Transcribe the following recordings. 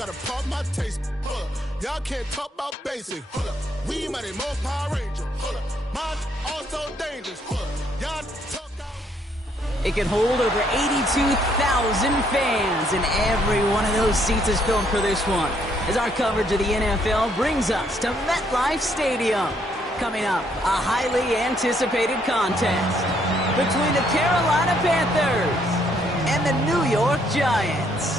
gotta pop my taste. Hold up. Y'all can't talk about basic. Hold up. We might be more Power Ranger. Hold up. Mine also dangerous. Hold up. Y'all talk out. It can hold over 82,000 fans, and every one of those seats is filled for this one, as our coverage of the NFL brings us to MetLife Stadium. Coming up, a highly anticipated contest between the Carolina Panthers and the New York Giants.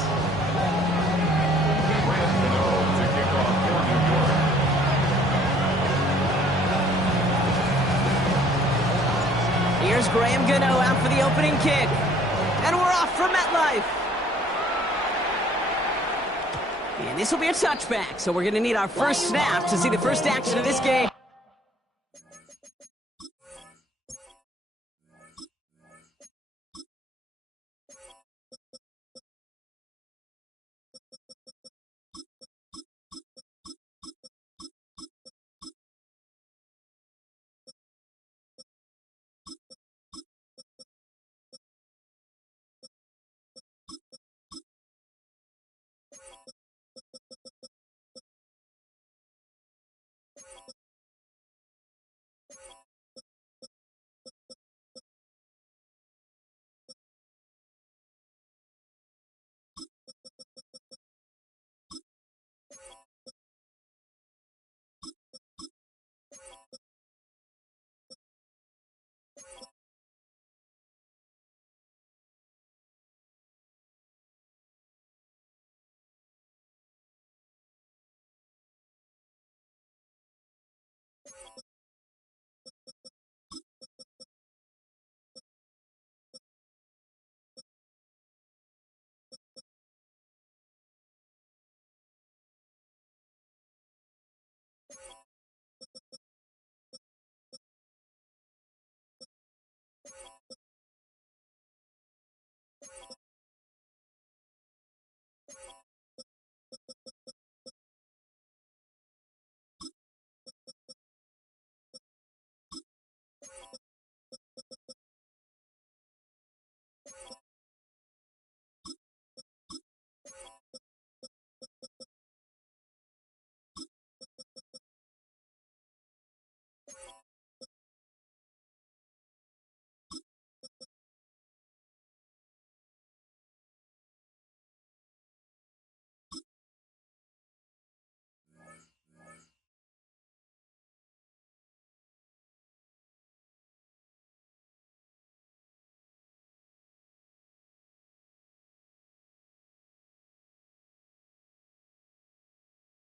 Here's Graham Gano out for the opening kick. And we're off from MetLife. And this will be a touchback, so we're going to need our first snap to see the first action of this game.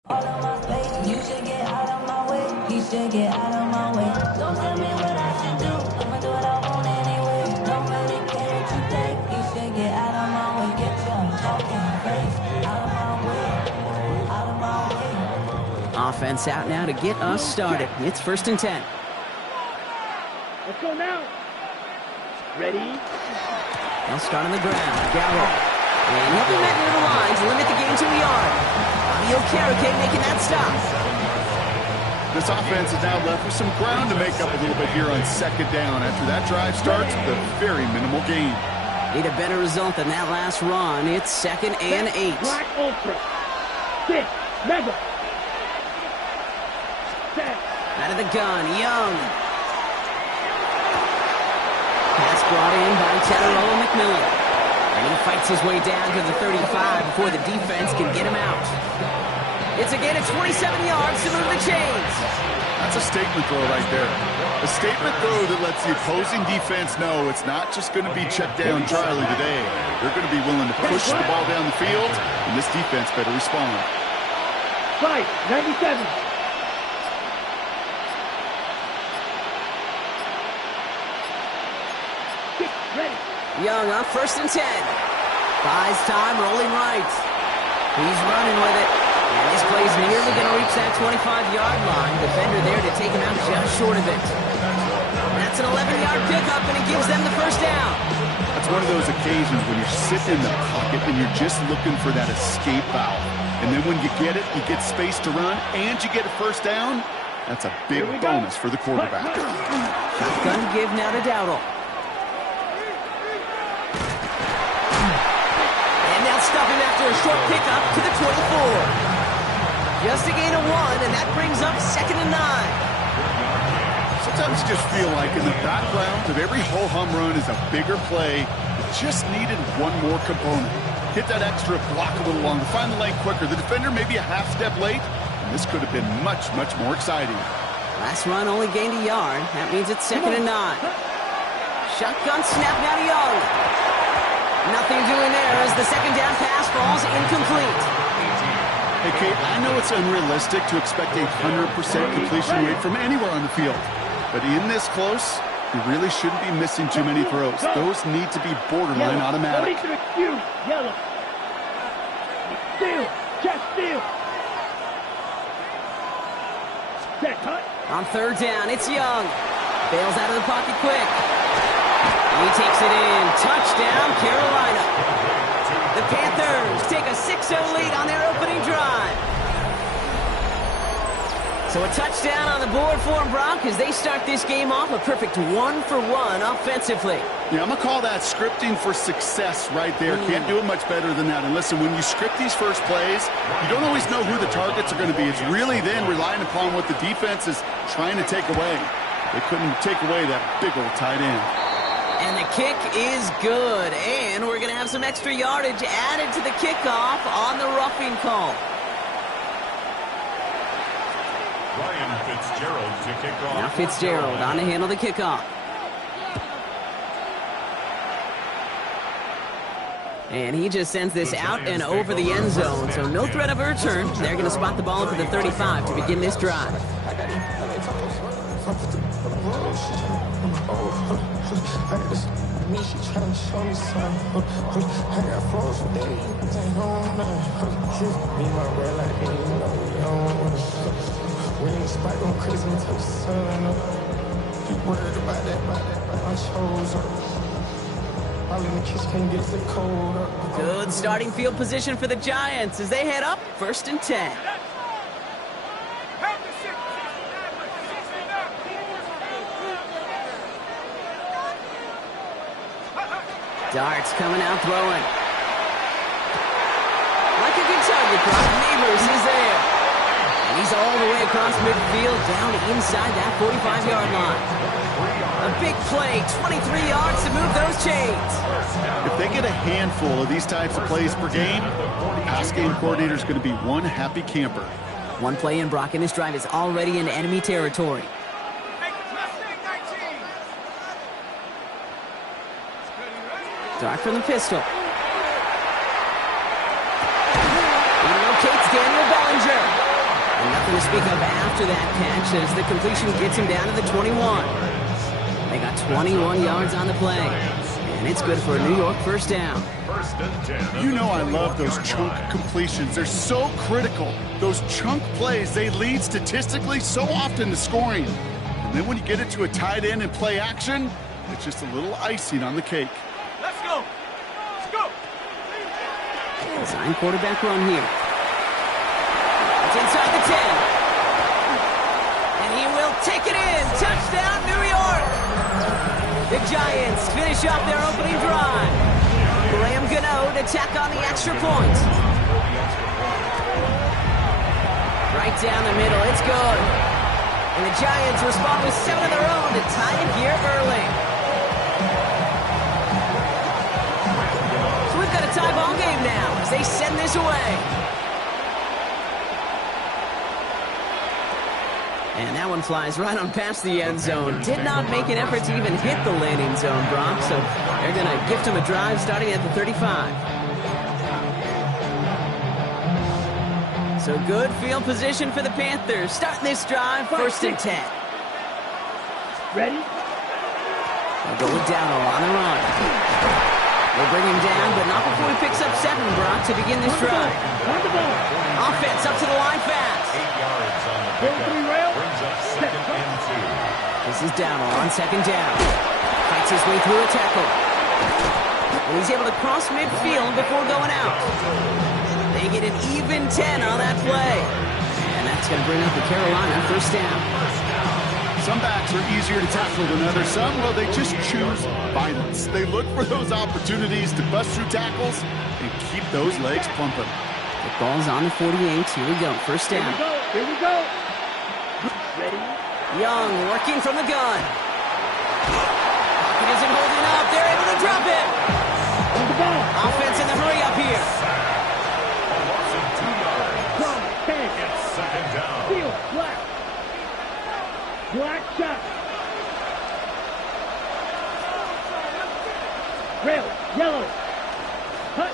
All on my face, you should get out of my way. You should get out of my way. Don't tell me what I should do. I'ma do what I want anyway. Don't really care what you think. You should get out of my way. Get your fucking face out of my way. Out of my way. Offense out now to get us started. It's 1st and 10. Let's go now. Ready? They'll start on the ground. Gallo. And he'll be met near the line to limit the game to a yard. Okereke making that stop. This offense is now left with some ground to make up a little bit here on 2nd down. After that drive starts with a very minimal gain. Need a better result than that last run. It's 2nd and 8. Black Ultra. 6. Mega. 7. Out of the gun, Young. Pass brought in by Tetairoa McMillan. And he fights his way down to the 35 before the defense can get him out. It's a gain of 27 yards to move the chains. That's a statement throw right there. A statement throw that lets the opposing defense know it's not just going to be checked down dryly today. They're going to be willing to push the ball down the field, and this defense better respond. Fight, 97. Ready. Young on 1st and 10. Buys time, rolling right. He's running with it. And this play's nearly going to reach that 25-yard line. Defender there to take him out just short of it. That's an 11-yard pickup, and it gives them the first down. That's one of those occasions when you're sitting in the pocket and you're just looking for that escape valve. And then when you get it, you get space to run, and you get a first down. That's a big bonus for the quarterback. Shotgun give now to Dowdle. And they'll stop off him after a short pickup to the 24. Just a gain of 1, and that brings up 2nd and 9. Sometimes you just feel like in the background of every ho-hum run is a bigger play. It just needed one more component. Hit that extra block a little longer, find the lane quicker. The defender maybe a half step late, and this could have been much, much more exciting. Last run only gained a yard. That means it's 2nd and 9. Shotgun snap now to Young. Nothing doing there as the second down pass falls incomplete. Hey, Kate, I know it's unrealistic to expect a 100% completion rate from anywhere on the field. But in this close, you really shouldn't be missing too many throws. Those need to be borderline automatic. Yellow. Steal. Check steal. Set cut. On 3rd down, it's Young. Bails out of the pocket quick. He takes it in. Touchdown, Carolina. The Panthers take a 6-0 lead on their opening drive. So a touchdown on the board for them, Brock, as they start this game off a perfect 1-for-1 offensively. Yeah, I'm going to call that scripting for success right there. Can't do it much better than that. And listen, when you script these first plays, you don't always know who the targets are going to be. It's really then relying upon what the defense is trying to take away. They couldn't take away that big old tight end. And the kick is good. And we're going to have some extra yardage added to the kickoff on the roughing call. Ryan Fitzgerald to kick off. Now Fitzgerald on to handle the kickoff. And he just sends this out and over the end zone, so no threat of a return. They're going to spot the ball up at the 35 to begin this drive. Good starting field position for the Giants as they head up 1st and 10. Darts coming out throwing. Like a good target, Brock Neighbors is there. And he's all the way across midfield down inside that 45-yard line. A big play, 23 yards to move those chains. If they get a handful of these types of plays per game, the pass game coordinator is going to be one happy camper. One play in, Brock, and this drive is already in enemy territory. Dart from the pistol. He locates Daniel Bellinger. And nothing to speak of after that catch as the completion gets him down to the 21. They got 21 yards on the play. And it's good for a New York 1st down. You know I love those chunk completions. They're so critical. Those chunk plays, they lead statistically so often to scoring. And then when you get it to a tight end and play action, it's just a little icing on the cake. Let's go. Let's go. Design quarterback run here. It's inside the 10. And he will take it in. Touchdown, New York. The Giants finish up their opening drive. Graham Gano to tack on the extra point. Right down the middle. It's good. And the Giants respond with 7 of their own to tie it here early. So we've got a tie ball game now as they send this away. And that one flies right on past the end zone. Did not make an effort to even hit the landing zone, Brock. So they're going to gift him a drive starting at the 35. So good field position for the Panthers. Starting this drive, 1st and 10. Ready? They'll go with Dowdle on the run. They'll bring him down, but not before he picks up 7, Brock, to begin this drive. On the ball. Offense up to the line fast. 8 yards on the pickup. Brings up 2nd and 2. This is Dowdle on 2nd down. Fights his way through a tackle. And he's able to cross midfield before going out. They get an even 10 on that play. And that's going to bring up the Carolina 1st down. Some backs are easier to tackle than others. Some, well, they just choose violence. They look for those opportunities to bust through tackles and keep those legs pumping. The ball's on the 48. Here we go. First down. Here we go. Ready? Young working from the gun. Pocket isn't holding up. They're able to drop it. On the ball. Offense in the hurry up here. From 10. Second down. Field, black. Black shot. Rail, yellow. Cut.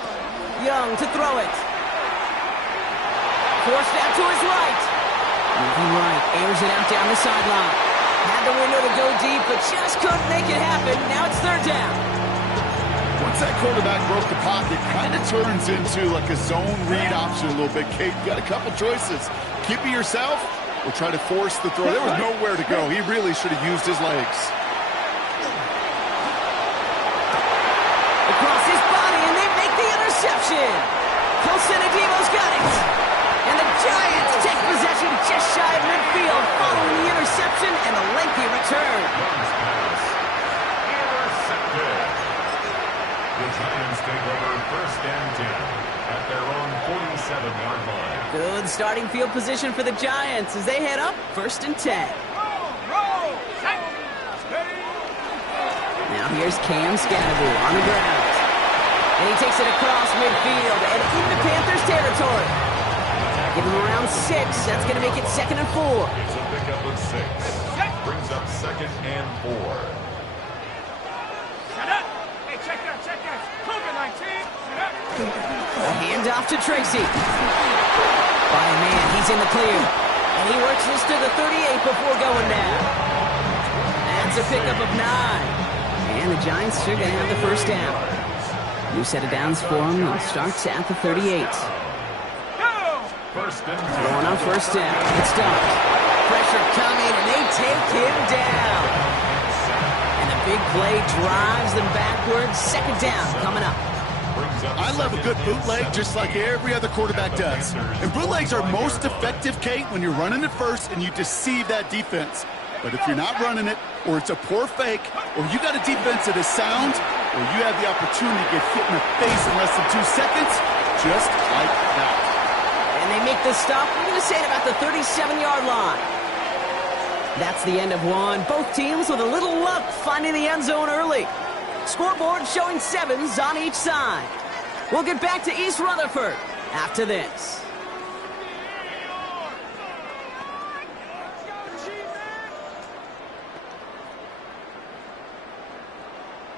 Young to throw it. Forced out to his right. Moving right. Airs it out down the sideline. Had the window to go deep, but just couldn't make it happen. Now it's third down. Once that quarterback broke the pocket, kind of turns into like a zone read option a little bit, Kate. You got a couple choices. Keep it yourself or try to force the throw. There was nowhere to go. He really should have used his legs. Across his body, and they make the interception. Cosenadimo's got it. And the Giants take possession just shy of midfield following the interception and a lengthy return. Intercepted. The Giants take over first and 10 at their own 47-yard line. Good starting field position for the Giants as they head up first and 10. Now here's Cam Scadaboo on the ground. And he takes it across midfield and into Panthers territory. Give him around 6. That's going to make it 2nd and 4. It's a pickup of 6. Brings up 2nd and 4. A handoff to Tracy. By a man, he's in the clear. And he works this to the 38 before going down. That's a pickup of 9. And the Giants are going to have the first down. New set of downs for him. It starts at the 38. First and 10. Going on first down. It's Doug. Pressure coming, and they take him down. And the big play drives them backwards. Second down coming up. I love a good bootleg just like every other quarterback does. And bootlegs are most effective, Kate, when you're running it first and you deceive that defense. But if you're not running it, or it's a poor fake, or you got a defense that is sound, or you have the opportunity to get hit in the face in less than 2 seconds, just like that. And they make the stop, I'm going to say, at about the 37-yard line. That's the end of one. Both teams with a little luck finding the end zone early. Scoreboard showing 7s on each side. We'll get back to East Rutherford after this.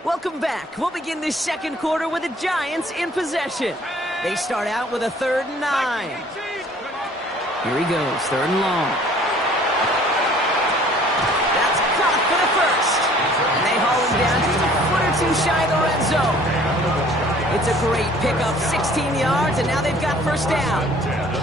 Welcome back. We'll begin this second quarter with the Giants in possession. They start out with a 3rd and 9. Here he goes, 3rd and long. That's caught for the first. And they haul him down just a foot or 2 shy of the red zone. It's a great pickup, 16 yards, and now they've got first down.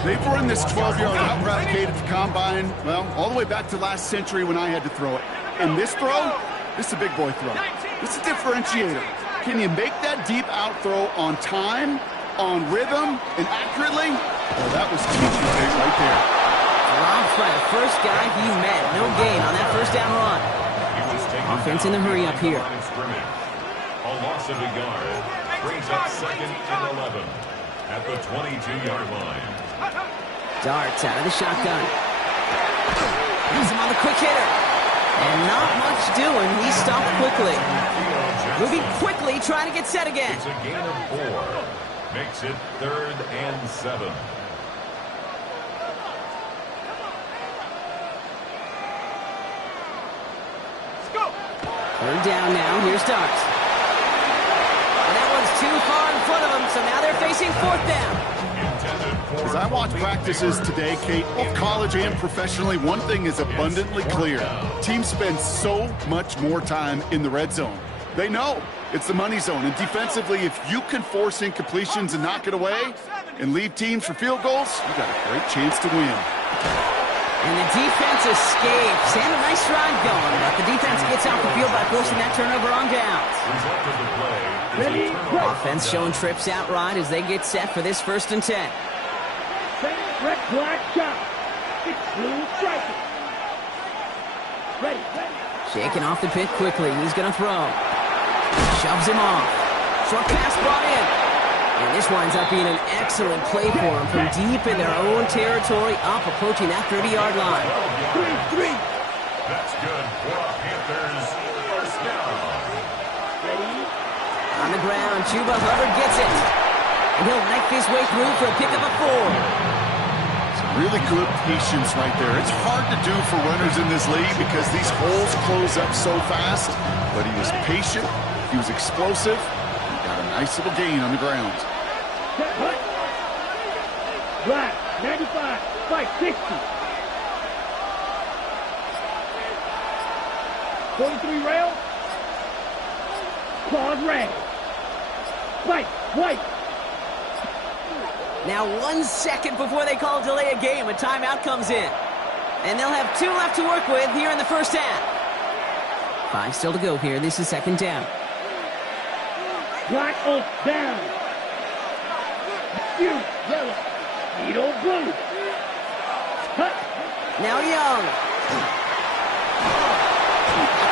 They've run this 12-yard out route, Kate, at the combine, well, all the way back to last century when I had to throw it. And this throw, this is a big boy throw. This is a differentiator. Can you make that deep out throw on time, on rhythm, and accurately? Well, that was teaching Kate right there. Dropped by the first guy he met. No gain on that first down run. Offense in the hurry up here. A loss of a yard. Brings up 2nd and 11 at the 22-yard line. Darts out of the shotgun. He's him on the quick hitter. And not much doing. He stopped quickly. Moving quickly, trying to get set again. It's a gain of 4. Makes it 3rd and 7. Third down now. Here's Darts. And that one's too far in front of them, so now they're facing 4th down. As I watch practices today, Kate, both college and professionally, one thing is abundantly clear. Teams spend so much more time in the red zone. They know it's the money zone, and defensively, if you can force incompletions and knock it away and leave teams for field goals, you got a great chance to win. And the defense escapes. And a nice ride going, but the defense gets out the field by forcing that turnover on downs. Offense showing trips outright as they get set for this 1st and 10. Red black shot. It's blue striker. Ready. Shaking off the pit quickly. He's going to throw. Shoves him off. Short pass brought in. And this winds up being an excellent play for him from deep in their own territory, up approaching that 30-yard line. 3. That's good for the Panthers. First down. Ready. On the ground, Chuba Hubbard gets it. And he'll knife his way through for a pickup of 4. Really good patience right there. It's hard to do for runners in this league because these holes close up so fast. But he was patient. He was explosive. He got a nice little gain on the ground. Set, hut. Black, 95, spike, 60. 43 rail. Claws red. Spike, white. Now 1 second before they call delay a game, a timeout comes in. And they'll have 2 left to work with here in the first half. 5 still to go here. This is second down. Black oak down. You, yellow. Needle blue. Cut. Now Young.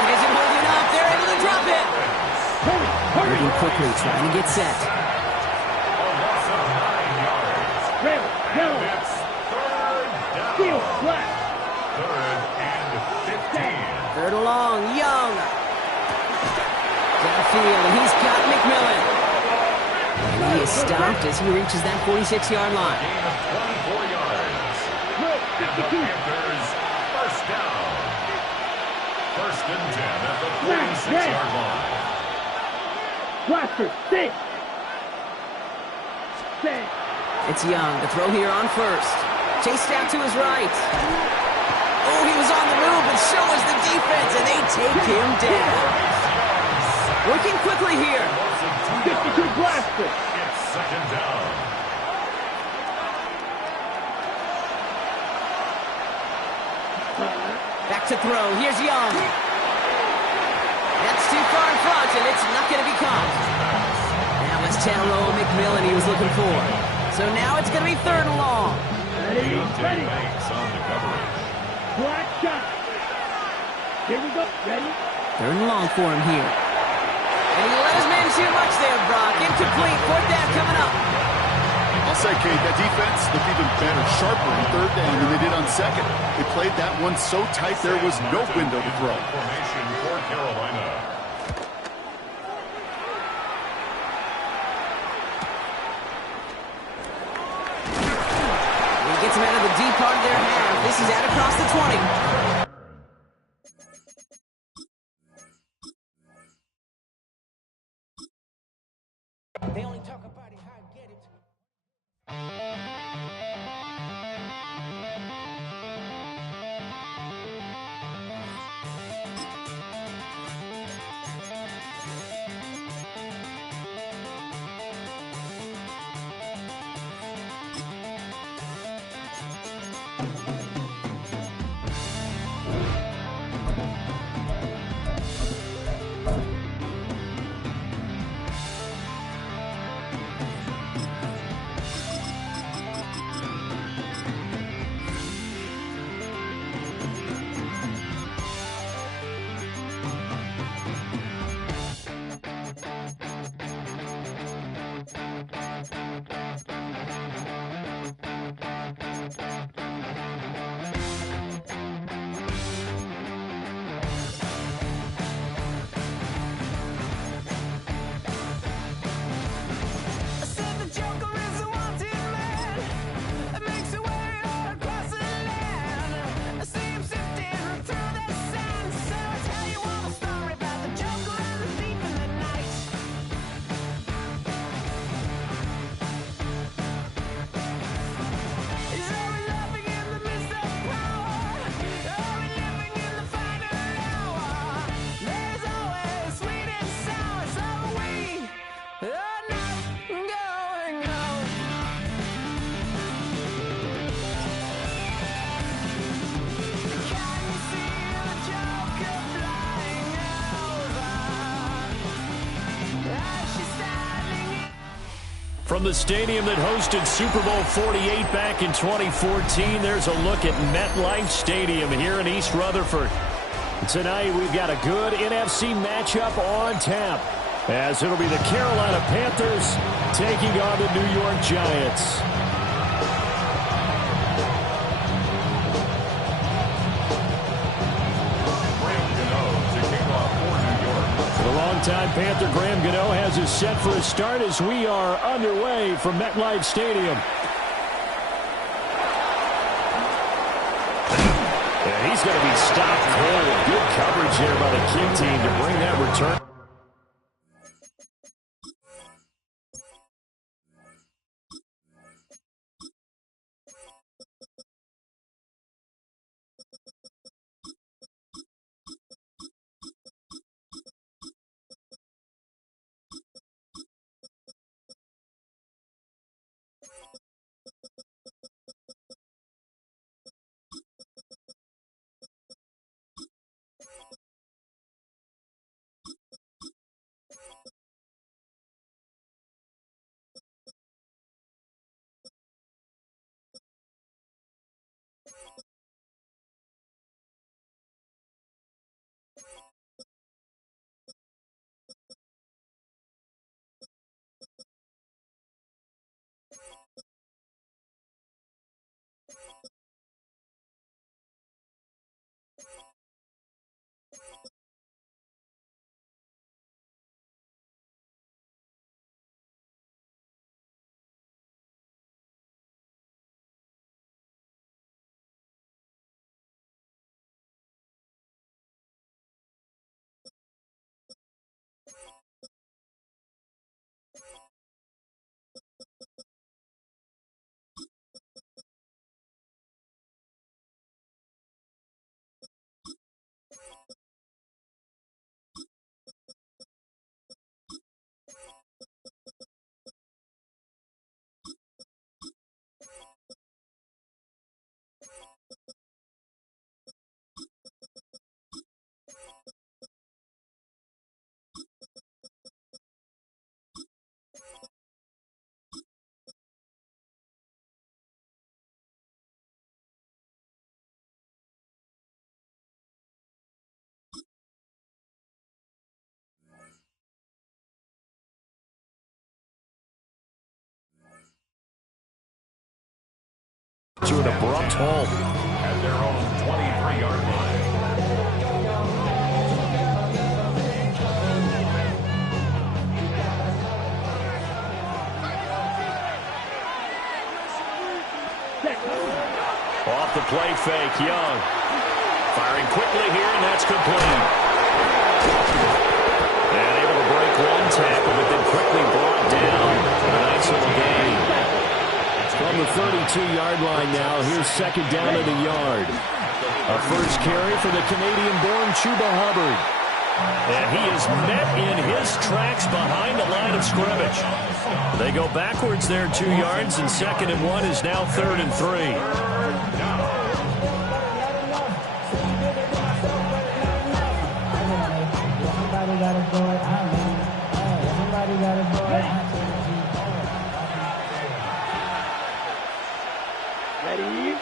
It isn't holding up. They're able to drop it. Hurry. Moving quickly, trying to get set. Red, yellow. It's third down. Steel, black. 3rd and 15. Third and long, Young. Downfield, and he's got McMillan. And he is stopped as he reaches that 46-yard line. Gain of 24 yards. And the Panthers first down. 1st and 10 at the 46-yard line. Blaster, 6. 6. It's Young to throw here on first. Chased out to his right. Oh, he was on the move, but so was the defense, and they take him down. Working quickly here. 52 blaster. It's 2nd down. Back to throw. Here's Young. That's too far in front, and it's not going to be caught. That was Tanneloa McMillan he was looking for. So now it's going to be 3rd and long. Ready. Banks on the coverage. Black shot. Here we go. Ready. 3rd and long for him here. And he let his man too much there, Brock. Incomplete. 4th down coming up. I'll say, Kate, that defense looked even better, sharper on 3rd down than they did on 2nd. They played that one so tight there was no window to throw. Formation for Carolina. Gets him out of the deep part of their half. This is out across the 20. They only talk about it, how I get it. From the stadium that hosted Super Bowl 48 back in 2014, there's a look at MetLife Stadium here in East Rutherford. Tonight, we've got a good NFC matchup on tap, as it'll be the Carolina Panthers taking on the New York Giants. The longtime Panther Graham Gano has us set for a start as we are underway from MetLife Stadium. And he's going to be stopped cold. Good coverage there by the kick team to bring that return. To an abrupt halt At their own 23-yard line. Off the play fake, Young. Firing quickly here, and that's complete. And able to break one tackle, but then quickly brought down for a nice little gain. From the 32-yard line now, here's second down at a yard. A first carry for the Canadian-born Chuba Hubbard. And he is met in his tracks behind the line of scrimmage. They go backwards there 2 yards, and 2nd and 1 is now 3rd and 3.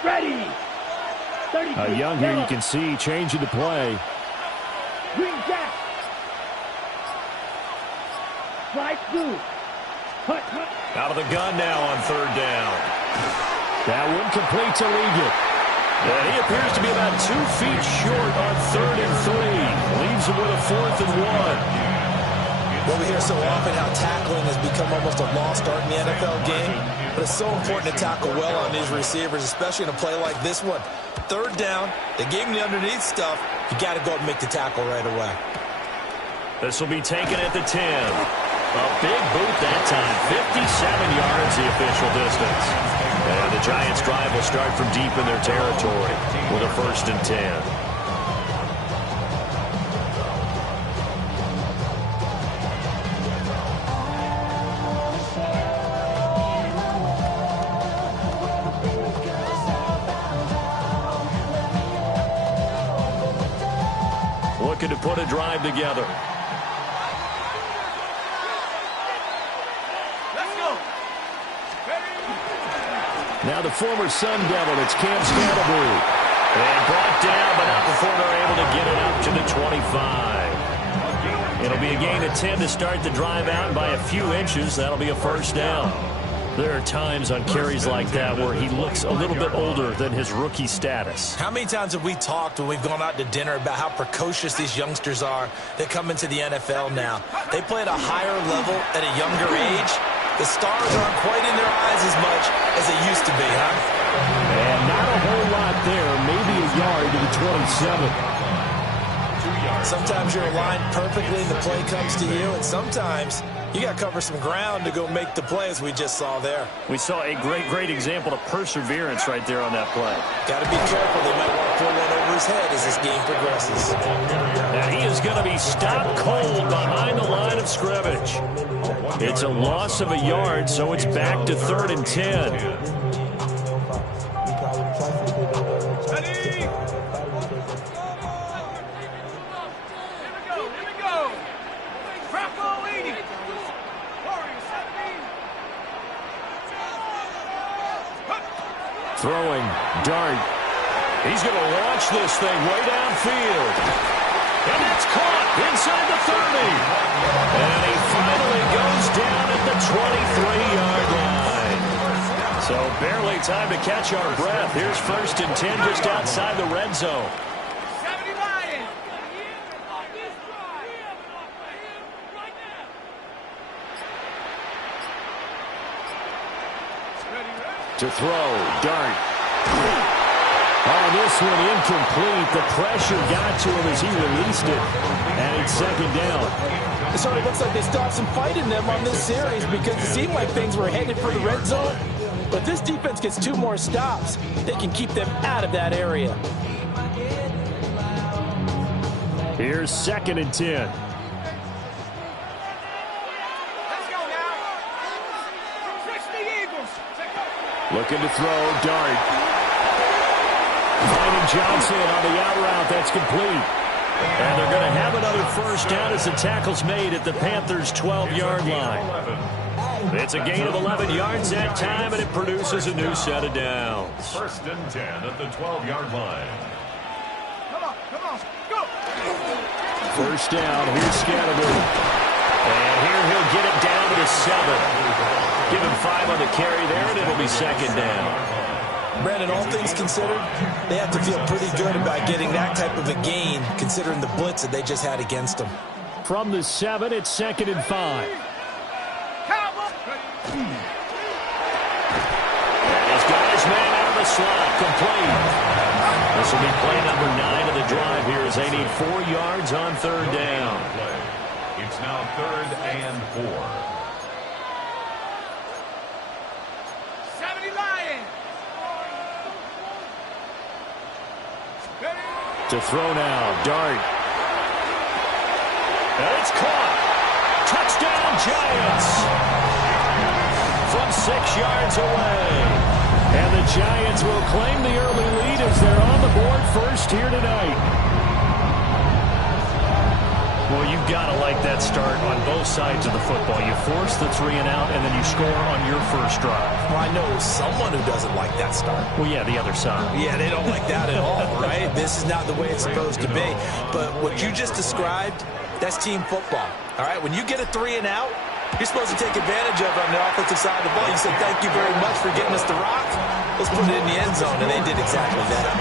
Ready. Young here, you can see, changing the play. Green Jack. Strike through. Cut. Out of the gun now on 3rd down. That one complete to Liggett. And he appears to be about 2 feet short on 3rd and 3. Leaves him with a 4th and 1. Well, we hear so often how tackling has become almost a lost art in the NFL game, but it's so important to tackle well on these receivers, especially in a play like this one. 3rd down, they gave him the underneath stuff. You got to go up and make the tackle right away. This will be taken at the 10. A big boot that time, 57 yards the official distance. And the Giants' drive will start from deep in their territory with a 1st and 10. Looking to put a drive together. Let's go. Now the former Sun Devil, it's Cam Scatterbury. And brought down, but not before they're able to get it up to the 25. It'll be a gain of 10 to start the drive out, and by a few inches, that'll be a first down. There are times on carries like that where he looks a little bit older than his rookie status. How many times have we talked when we've gone out to dinner about how precocious these youngsters are that come into the NFL now? They play at a higher level at a younger age. The stars aren't quite in their eyes as much as they used to be, huh? And not a whole lot there, maybe a yard to the 27. Sometimes you're aligned perfectly and the play comes to you, and sometimes you got to cover some ground to go make the play, as we just saw there. We saw a great example of perseverance right there on that play. Got to be careful. They might want to pull one over his head as this game progresses. And he is going to be stopped cold behind the line of scrimmage. It's a loss of a yard, so it's back to 3rd and 10. Throwing, dart. He's going to launch this thing way downfield. And it's caught inside the 30. And he finally goes down at the 23-yard line. So barely time to catch our breath. Here's 1st and 10 just outside the red zone. To throw, dart. Oh, this one incomplete. The pressure got to him as he released it. And it's 2nd down. It sort of looks like they stopped some fight in them on this series because it seemed like things were headed for the red zone. But this defense gets 2 more stops. They can keep them out of that area. Here's 2nd and 10. Looking to throw, dart. Finding Johnson on the out route. That's complete. And they're going to have another first down as the tackle's made at the Panthers' 12-yard line. It's a gain of 11 yards that time, and it produces a new set of downs. 1st and 10 at the 12-yard line. Come on, go! First down, here's Scatterby. And here he'll get it down to the 7. Give him 5 on the carry there, and it'll be 2nd down. Brandon, all things considered, they have to feel pretty good about getting that type of a gain, considering the blitz that they just had against them. From the 7, it's 2nd and 5. And he's got his man out of the slot, complete. This will be play number 9 of the drive here as they need 4 yards on 3rd down. It's now 3rd and 4. To throw now, dart. And it's caught. Touchdown, Giants. From 6 yards away. And the Giants will claim the early lead as they're on the board first here tonight. Well, you've got to like that start on both sides of the football. You force the 3 and out, and then you score on your first drive. Well, I know someone who doesn't like that start. Well, yeah, the other side. Yeah, they don't like that at all, right? This is not the way it's supposed to be. But what you just described, that's team football, all right? When you get a 3 and out, you're supposed to take advantage of it on the offensive side of the ball. You say, thank you very much for getting us the rock. Let's put it in the end zone, and they did exactly that.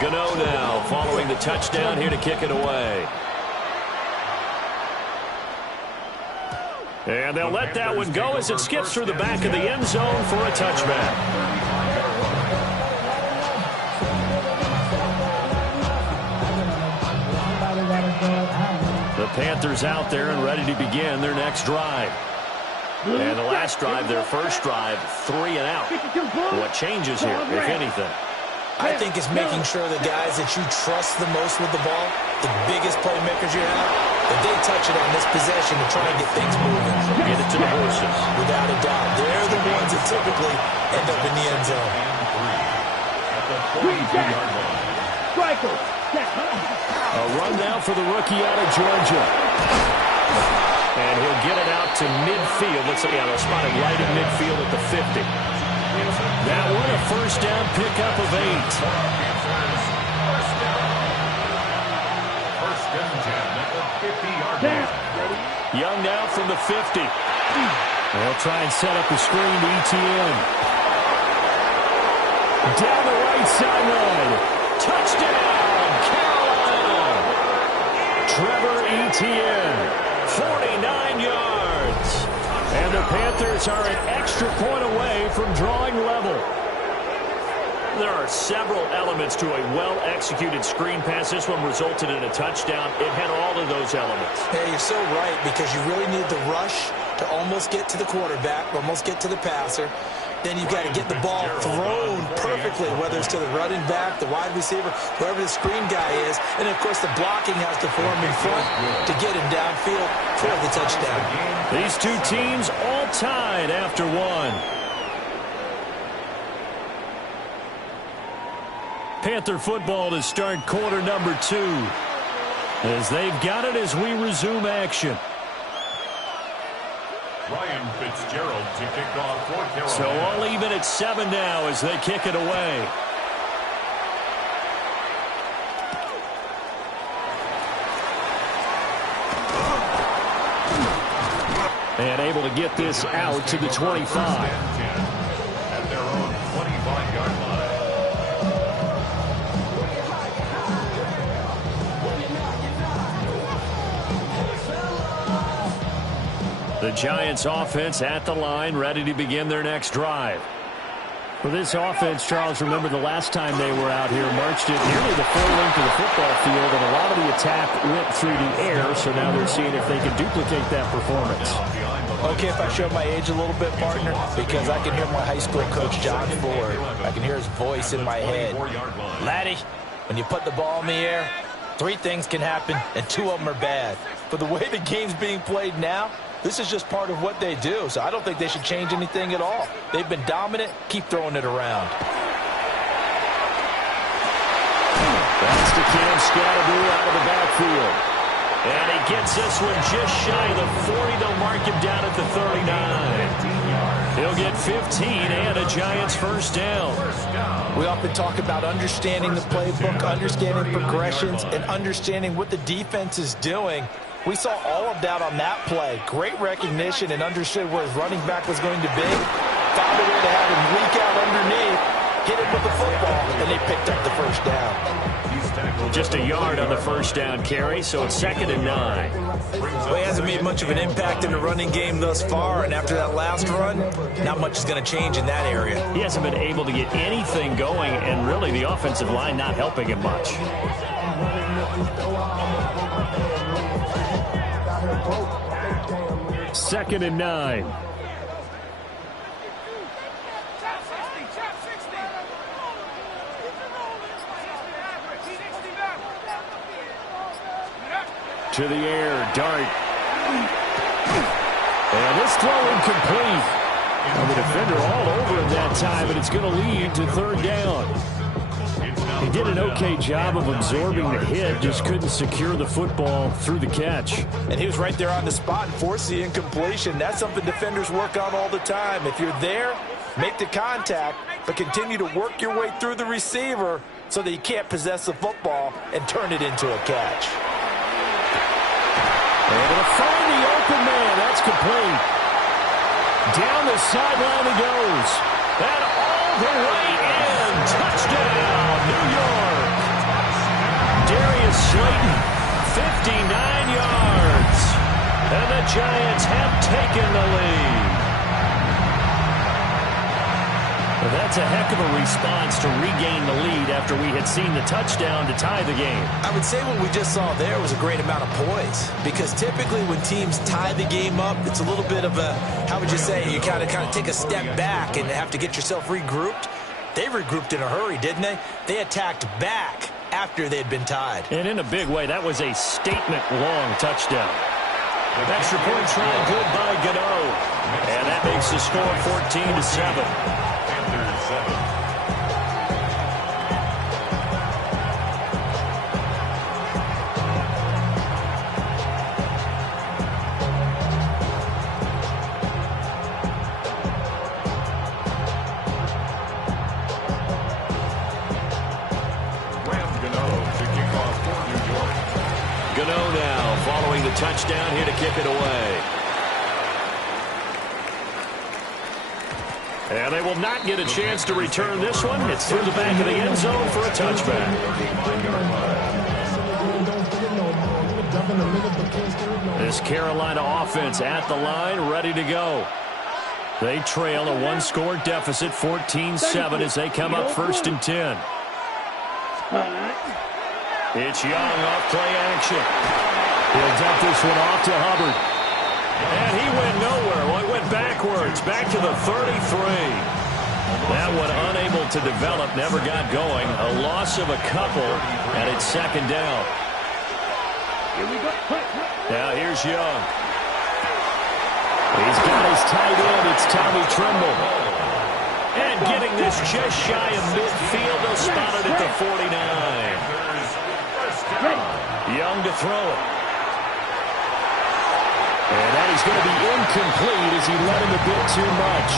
Gano now following the touchdown here to kick it away. And they'll let that one go as it skips through the back of the end zone for a touchback. The Panthers out there and ready to begin their next drive. And the last drive, their first drive, 3 and out. What changes here, if anything? I think it's making sure the guys that you trust the most with the ball, the biggest playmakers you have, if they touch it on this possession to try and get things moving. Get it to the horses. Without a doubt. They're the ones that typically end up in the end zone. A run now for the rookie out of Georgia. And he'll get it out to midfield. Looks like they'll spot it right in midfield at the 50. That one, a first down pickup of 8. First and 10 at the 50-yard line. Young now from the 50. They'll try and set up the screen to ETN. Down the right sideline. Touchdown, Carolina. Trevor Etienne, 49 yards. And the Panthers are an extra point away from drawing level. There are several elements to a well-executed screen pass. This one resulted in a touchdown. It had all of those elements. Hey, you're so right, because you really need the rush to almost get to the quarterback, almost get to the passer. Then you've got to get the ball thrown perfectly, whether it's to the running back, the wide receiver, whoever the screen guy is. And, of course, the blocking has to form in front to get him downfield for the touchdown. These two teams all tied after one. Panther football to start quarter number 2. As they've got it as we resume action. Ryan Fitzgerald to kick off for Carolina. So all even at 7 now as they kick it away. And able to get this out to the 25. At their own 25-yard line. The Giants offense at the line, ready to begin their next drive. For this offense, Charles, remember the last time they were out here, marched it nearly the full length of the football field, and a lot of the attack went through the air, so now they're seeing if they can duplicate that performance. Okay, if I show my age a little bit, partner, because I can hear my high school coach, John Ford. I can hear his voice in my head. Laddie, when you put the ball in the air, 3 things can happen, and 2 of them are bad. But the way the game's being played now, this is just part of what they do, so I don't think they should change anything at all. They've been dominant. Keep throwing it around. That's to Cam Scatterboo out of the backfield. And he gets this one just shy of the 40. They'll mark him down at the 39. He'll get 15 and a Giants first down. We often talk about understanding the playbook, understanding progressions, and understanding what the defense is doing. We saw all of that on that play. Great recognition and understood where his running back was going to be. Found a way to have him leak out underneath, hit him with the football, and they picked up the first down. Just a yard on the first down carry, so it's 2nd and 9. Well, he hasn't made much of an impact in the running game thus far, and after that last run, not much is going to change in that area. He hasn't been able to get anything going, and really the offensive line not helping him much. 2nd and 9. To the air, Dart. And this throw incomplete. And the defender all over him that time, and it's going to lead to 3rd down. He did an okay job of absorbing the hit, just couldn't secure the football through the catch. And he was right there on the spot and forced the incompletion. That's something defenders work on all the time. If you're there, make the contact, but continue to work your way through the receiver so that you can't possess the football and turn it into a catch. Able to find the open man. That's complete. Down the sideline he goes. And all the way in. Touchdown, New York. Darius Slayton, 59 yards. And the Giants have taken the lead. Well, that's a heck of a response to regain the lead after we had seen the touchdown to tie the game. I would say what we just saw there was a great amount of poise, because typically when teams tie the game up, it's a little bit of a, how would you say, you kind of take a step back and have to get yourself regrouped. They regrouped in a hurry, didn't they? They attacked back after they'd been tied. And in a big way, that was a statement-long touchdown. Extra point try good by Gano. And that makes the score 14-7. Panthers 7. Gano now following the touchdown here to kick it away. And they will not get a chance to return this one. It's through the back of the end zone for a touchback. This Carolina offense at the line, ready to go. They trail a one-score deficit, 14-7, as they come up 1st and 10. It's Young off play action. He'll dump this one off to Hubbard. And he went nowhere. Well, he went backwards, back to the 33. That one unable to develop, never got going. A loss of a couple, and it's 2nd down. Now here's Young. He's got his tight end. It's Tommy Tremble. And getting this just shy of midfield. They'll spot it at the 49. Young to throw it. And that is going to be incomplete as he let him a bit too much.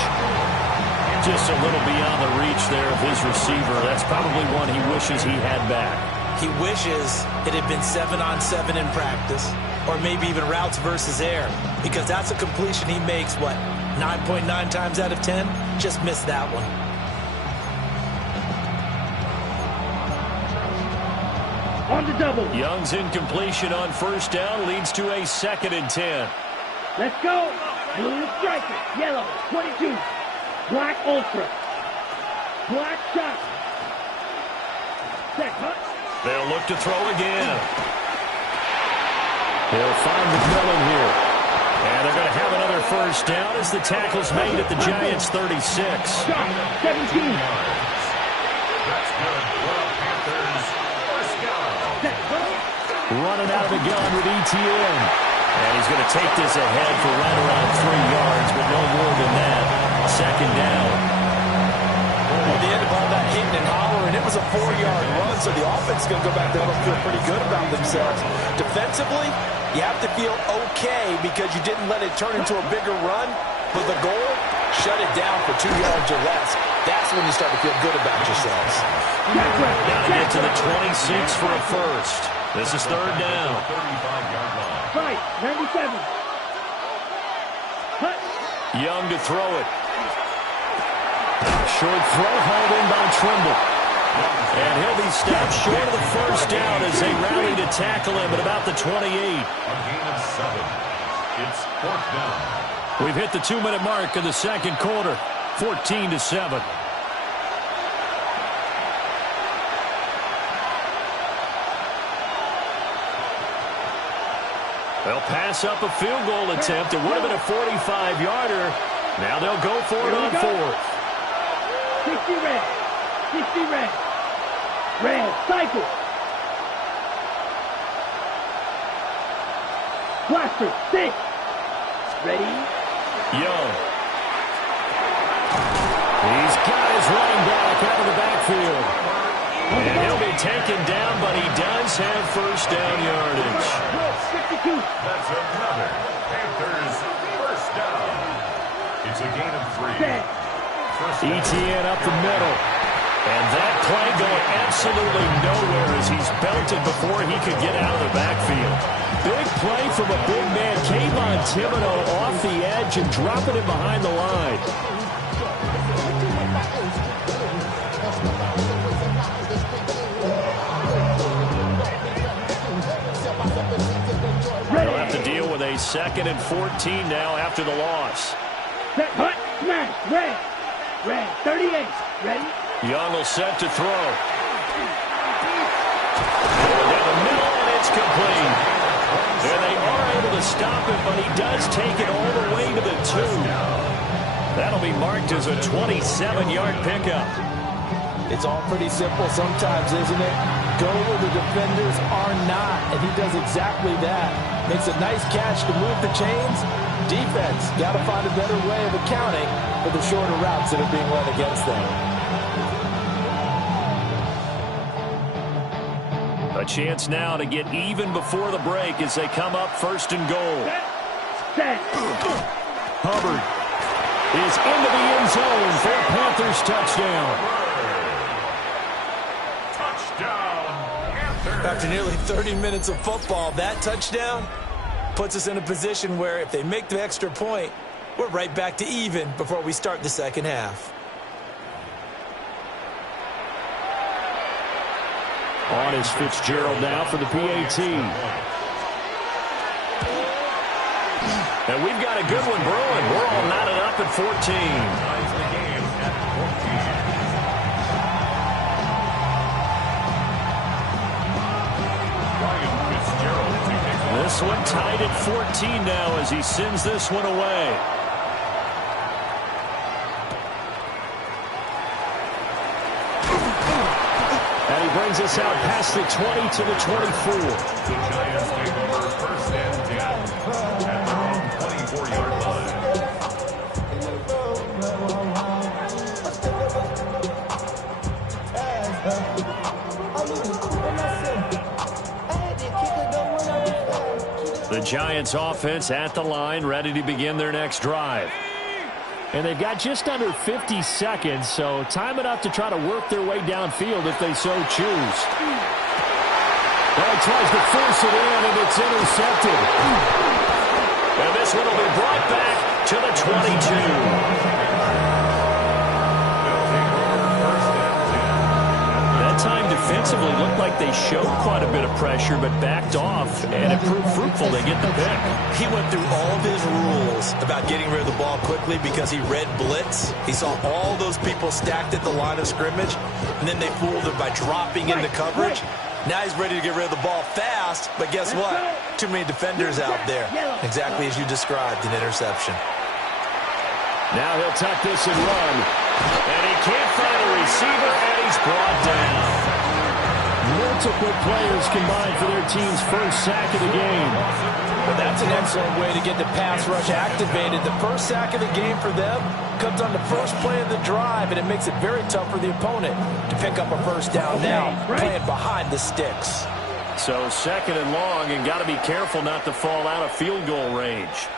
Just a little beyond the reach there of his receiver. That's probably one he wishes he had back. He wishes it had been 7-on-7 in practice, or maybe even routes versus air, because that's a completion he makes, 9.9 times out of 10? Just missed that one. On the double. Young's incompletion on 1st down leads to a 2nd and 10. Let's go. Blue striker. Yellow. 22. Black ultra. Black shot. Set. Huh? They'll look to throw again. He'll find McMillan here. And they're going to have another 1st down as the tackle's made at the Giants' 36. Shot. 17. That's good. Panthers. Running out of the gun with ETN. And he's going to take this ahead for right around 3 yards, but no more than that. 2nd down. Well, the end of all that hitting and hollering, it was a 4-yard run, so the offense is going to go back there and feel pretty good about themselves. Defensively, you have to feel okay because you didn't let it turn into a bigger run, but the goal, shut it down for 2 yards or less. That's when you start to feel good about yourselves. Now to get to the 26 for a 1st. This is 3rd down. 35-yard line. Fight. 97. Cut. Young to throw it. Short throw hauled in by Trimble. And he'll be stopped short of the 1st down as they rally to tackle him at about the 28. A gain of 7. It's 4th down. We've hit the 2-minute mark of the 2nd quarter. 14-7. They'll pass up a field goal attempt. It would have been a 45-yarder. Now they'll go for it on 4th. 60 red. 60 red. Red. Cycle. Blaster. 6. Ready. Young. He's got his running back out of the backfield. And he'll be taken down, but he does have 1st down yardage. 62. That's another Panthers 1st down. It's a gain of 3. ETN up the middle. And that play going absolutely nowhere as he's belted before he could get out of the backfield. Big play from a big man. Kayvon Thibodeau off the edge and dropping it behind the line. They'll have to deal with a 2nd and 14 now after the loss. Set, hut, smash, red. Red, 38. Ready? Young will set to throw. Down the middle, and it's complete. And they are able to stop it, but he does take it all the way to the 2. That'll be marked as a 27-yard pickup. It's all pretty simple sometimes, isn't it? Go where the defenders are not, and he does exactly that. Makes a nice catch to move the chains. Defense, got to find a better way of accounting for the shorter routes that are being run against them. A chance now to get even before the break as they come up first and goal. Hubbard is into the end zone for a Panthers touchdown. After nearly 30 minutes of football, that touchdown puts us in a position where if they make the extra point, we're right back to even before we start the second half. On is Fitzgerald now for the PAT. And we've got a good one brewing. We're all knotted up at 14. This one tied at 14 now as he sends this one away. And he brings us out past the 20 to the 24. The Giants take over first and 10 at their own 24-yard line. The Giants offense at the line, ready to begin their next drive. And they've got just under 50 seconds, so time enough to try to work their way downfield if they so choose. Well, he tries to force it in, and it's intercepted. And this one will be brought back to the 22. Time defensively looked like they showed quite a bit of pressure but backed off, and it proved fruitful. They get the pick. He went through all of his rules about getting rid of the ball quickly because he read blitz. He saw all those people stacked at the line of scrimmage, and then they fooled him by dropping into coverage. Now he's ready to get rid of the ball fast, but guess what? Too many defenders out there. Exactly as you described, an interception. Now he'll tuck this and run. And he can't find a receiver, and he's brought down. Multiple players combined for their team's first sack of the game. Well, that's an excellent way to get the pass rush activated. The first sack of the game for them comes on the first play of the drive, and it makes it very tough for the opponent to pick up a first down now, playing behind the sticks. So second and long, and got to be careful not to fall out of field goal range.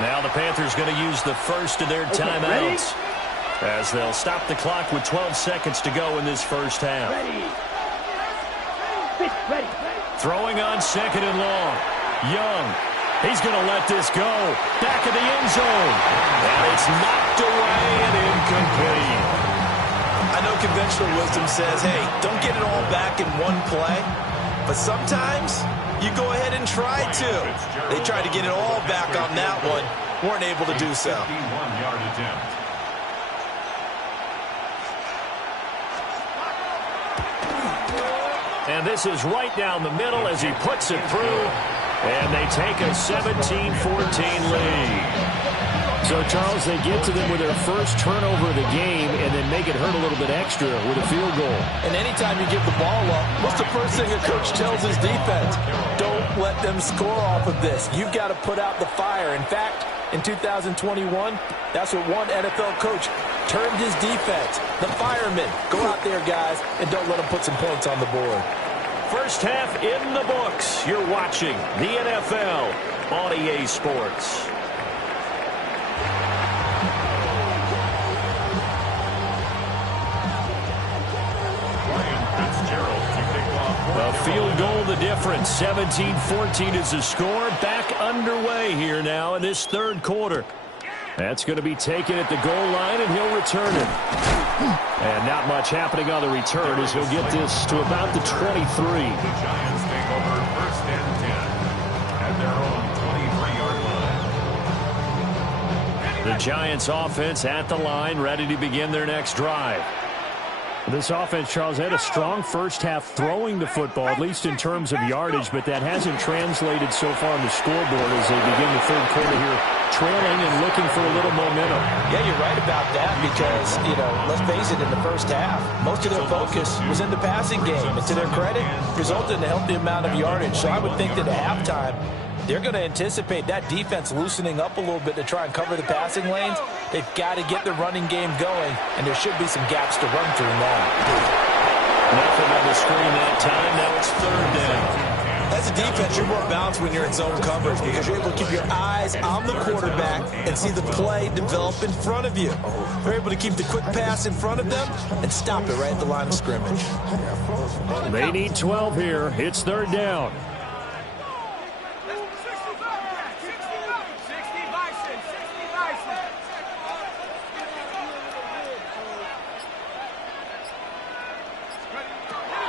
Now the Panthers going to use the first of their timeouts as they'll stop the clock with 12 seconds to go in this first half. Throwing on second and long. Young. He's going to let this go. Back of the end zone. And it's knocked away and incomplete. I know conventional wisdom says, hey, don't get it all back in one play. But sometimes you go ahead and try to. They tried to get it all back on that one. Weren't able to do so. 51-yard attempt. And this is right down the middle as he puts it through. And they take a 17-14 lead. So, Charles, they get to them with their first turnover of the game and then make it hurt a little bit extra with a field goal. And anytime you give the ball up, what's the first thing a coach tells his defense? Don't let them score off of this. You've got to put out the fire. In fact, in 2021, that's what one NFL coach termed his defense. The firemen. Go out there, guys, and don't let them put some points on the board. First half in the books. You're watching the NFL on EA Sports. A field goal the difference. 17-14 is the score. Back underway here now in this third quarter. That's going to be taken at the goal line, and he'll return it. And not much happening on the return as he'll get this to about the 23. The Giants take over first and 10 at their own 23-yard line. The Giants offense at the line, ready to begin their next drive. This offense, Charles, had a strong first half throwing the football, at least in terms of yardage, but that hasn't translated so far on the scoreboard as they begin the third quarter here, trailing and looking for a little momentum. Yeah, you're right about that because, let's face it, in the first half, most of their focus was in the passing game. And to their credit, resulted in a healthy amount of yardage. So I would think that at halftime, they're going to anticipate that defense loosening up a little bit to try and cover the passing lanes. They've got to get the running game going, and there should be some gaps to run through now. Nothing on the screen that time. Now it's third down. As a defense, you're more balanced when you're in zone coverage because you're able to keep your eyes on the quarterback and see the play develop in front of you. You're able to keep the quick pass in front of them and stop it right at the line of scrimmage. They need 12 here. It's third down.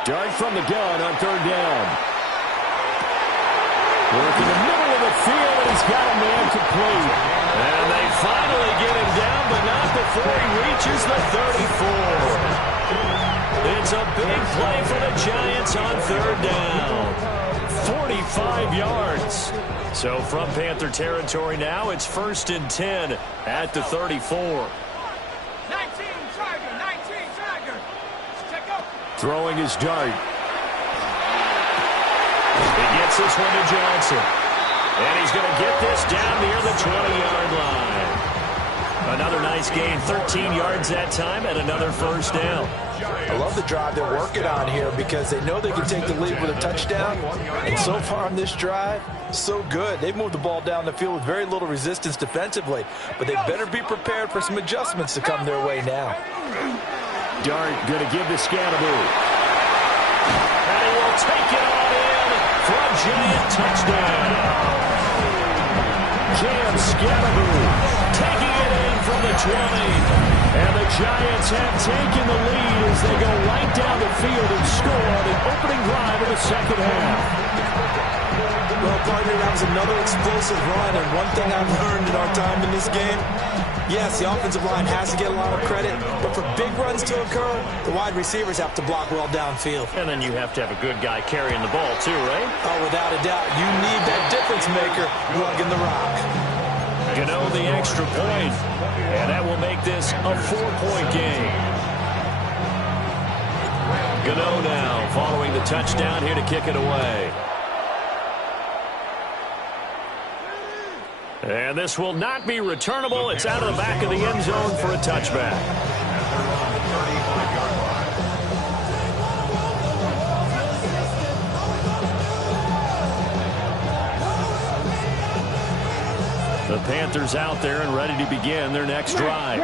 Dart from the gun on third down. Working the middle of the field, and he's got a man complete. And they finally get him down, but not before he reaches the 34. It's a big play for the Giants on third down. 45 yards. So from Panther territory now, it's 1st and 10 at the 34. Throwing his dart. He gets this one to Johnson. And he's going to get this down near the 20-yard line. Another nice gain, 13 yards that time, and another first down. I love the drive they're working on here because they know they can take the lead with a touchdown. And so far on this drive, so good. They've moved the ball down the field with very little resistance defensively. But they better be prepared for some adjustments to come their way now. Dart going to give to Scatteroo. And he will take it on in for a Giant touchdown. Cam Scatteroo taking it in from the 20. And the Giants have taken the lead as they go right down the field and score on the opening drive of the second half. Well, partner, that was another explosive run, and one thing I've learned in our time in this game, yes, the offensive line has to get a lot of credit, but for big runs to occur, the wide receivers have to block well downfield. And then you have to have a good guy carrying the ball too, right? Oh, without a doubt. You need that difference maker lugging the rock. Gano the extra point, and that will make this a 4-point game. Gano now following the touchdown here to kick it away. And this will not be returnable. It's out of the back of the end zone for a touchback. The Panthers out there and ready to begin their next drive.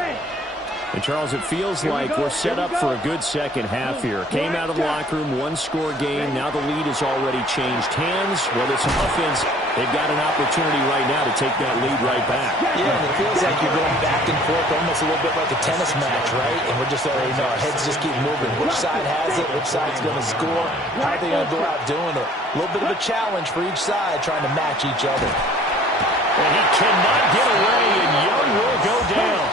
And, Charles, it feels like we're set up for a good second half here. Came out of the locker room, one-score game. Now the lead has already changed hands. Well, this offense, they've got an opportunity right now to take that lead right back. Yeah, and it feels like you're going back and forth almost a little bit like a tennis match, right? And we're just already know our heads just keep moving. Which side has it? Which side's going to score? How are they going to go out doing it? A little bit of a challenge for each side trying to match each other. And he cannot get away, and Young will go down.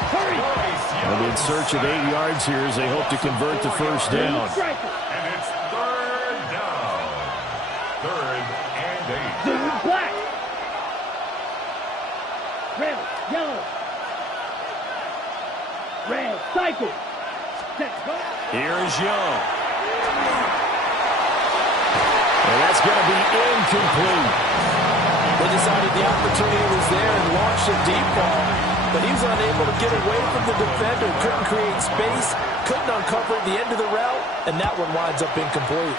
And in search of 8 yards here as they hope to convert the first down. And it's third down. 3rd and 8. Black. Red, yellow. Red, cycle. Here is Young. And that's going to be incomplete. They decided the opportunity was there and launched a deep ball, but he was unable to get away from the defender, couldn't create space, couldn't uncover the end of the route, and that one winds up incomplete.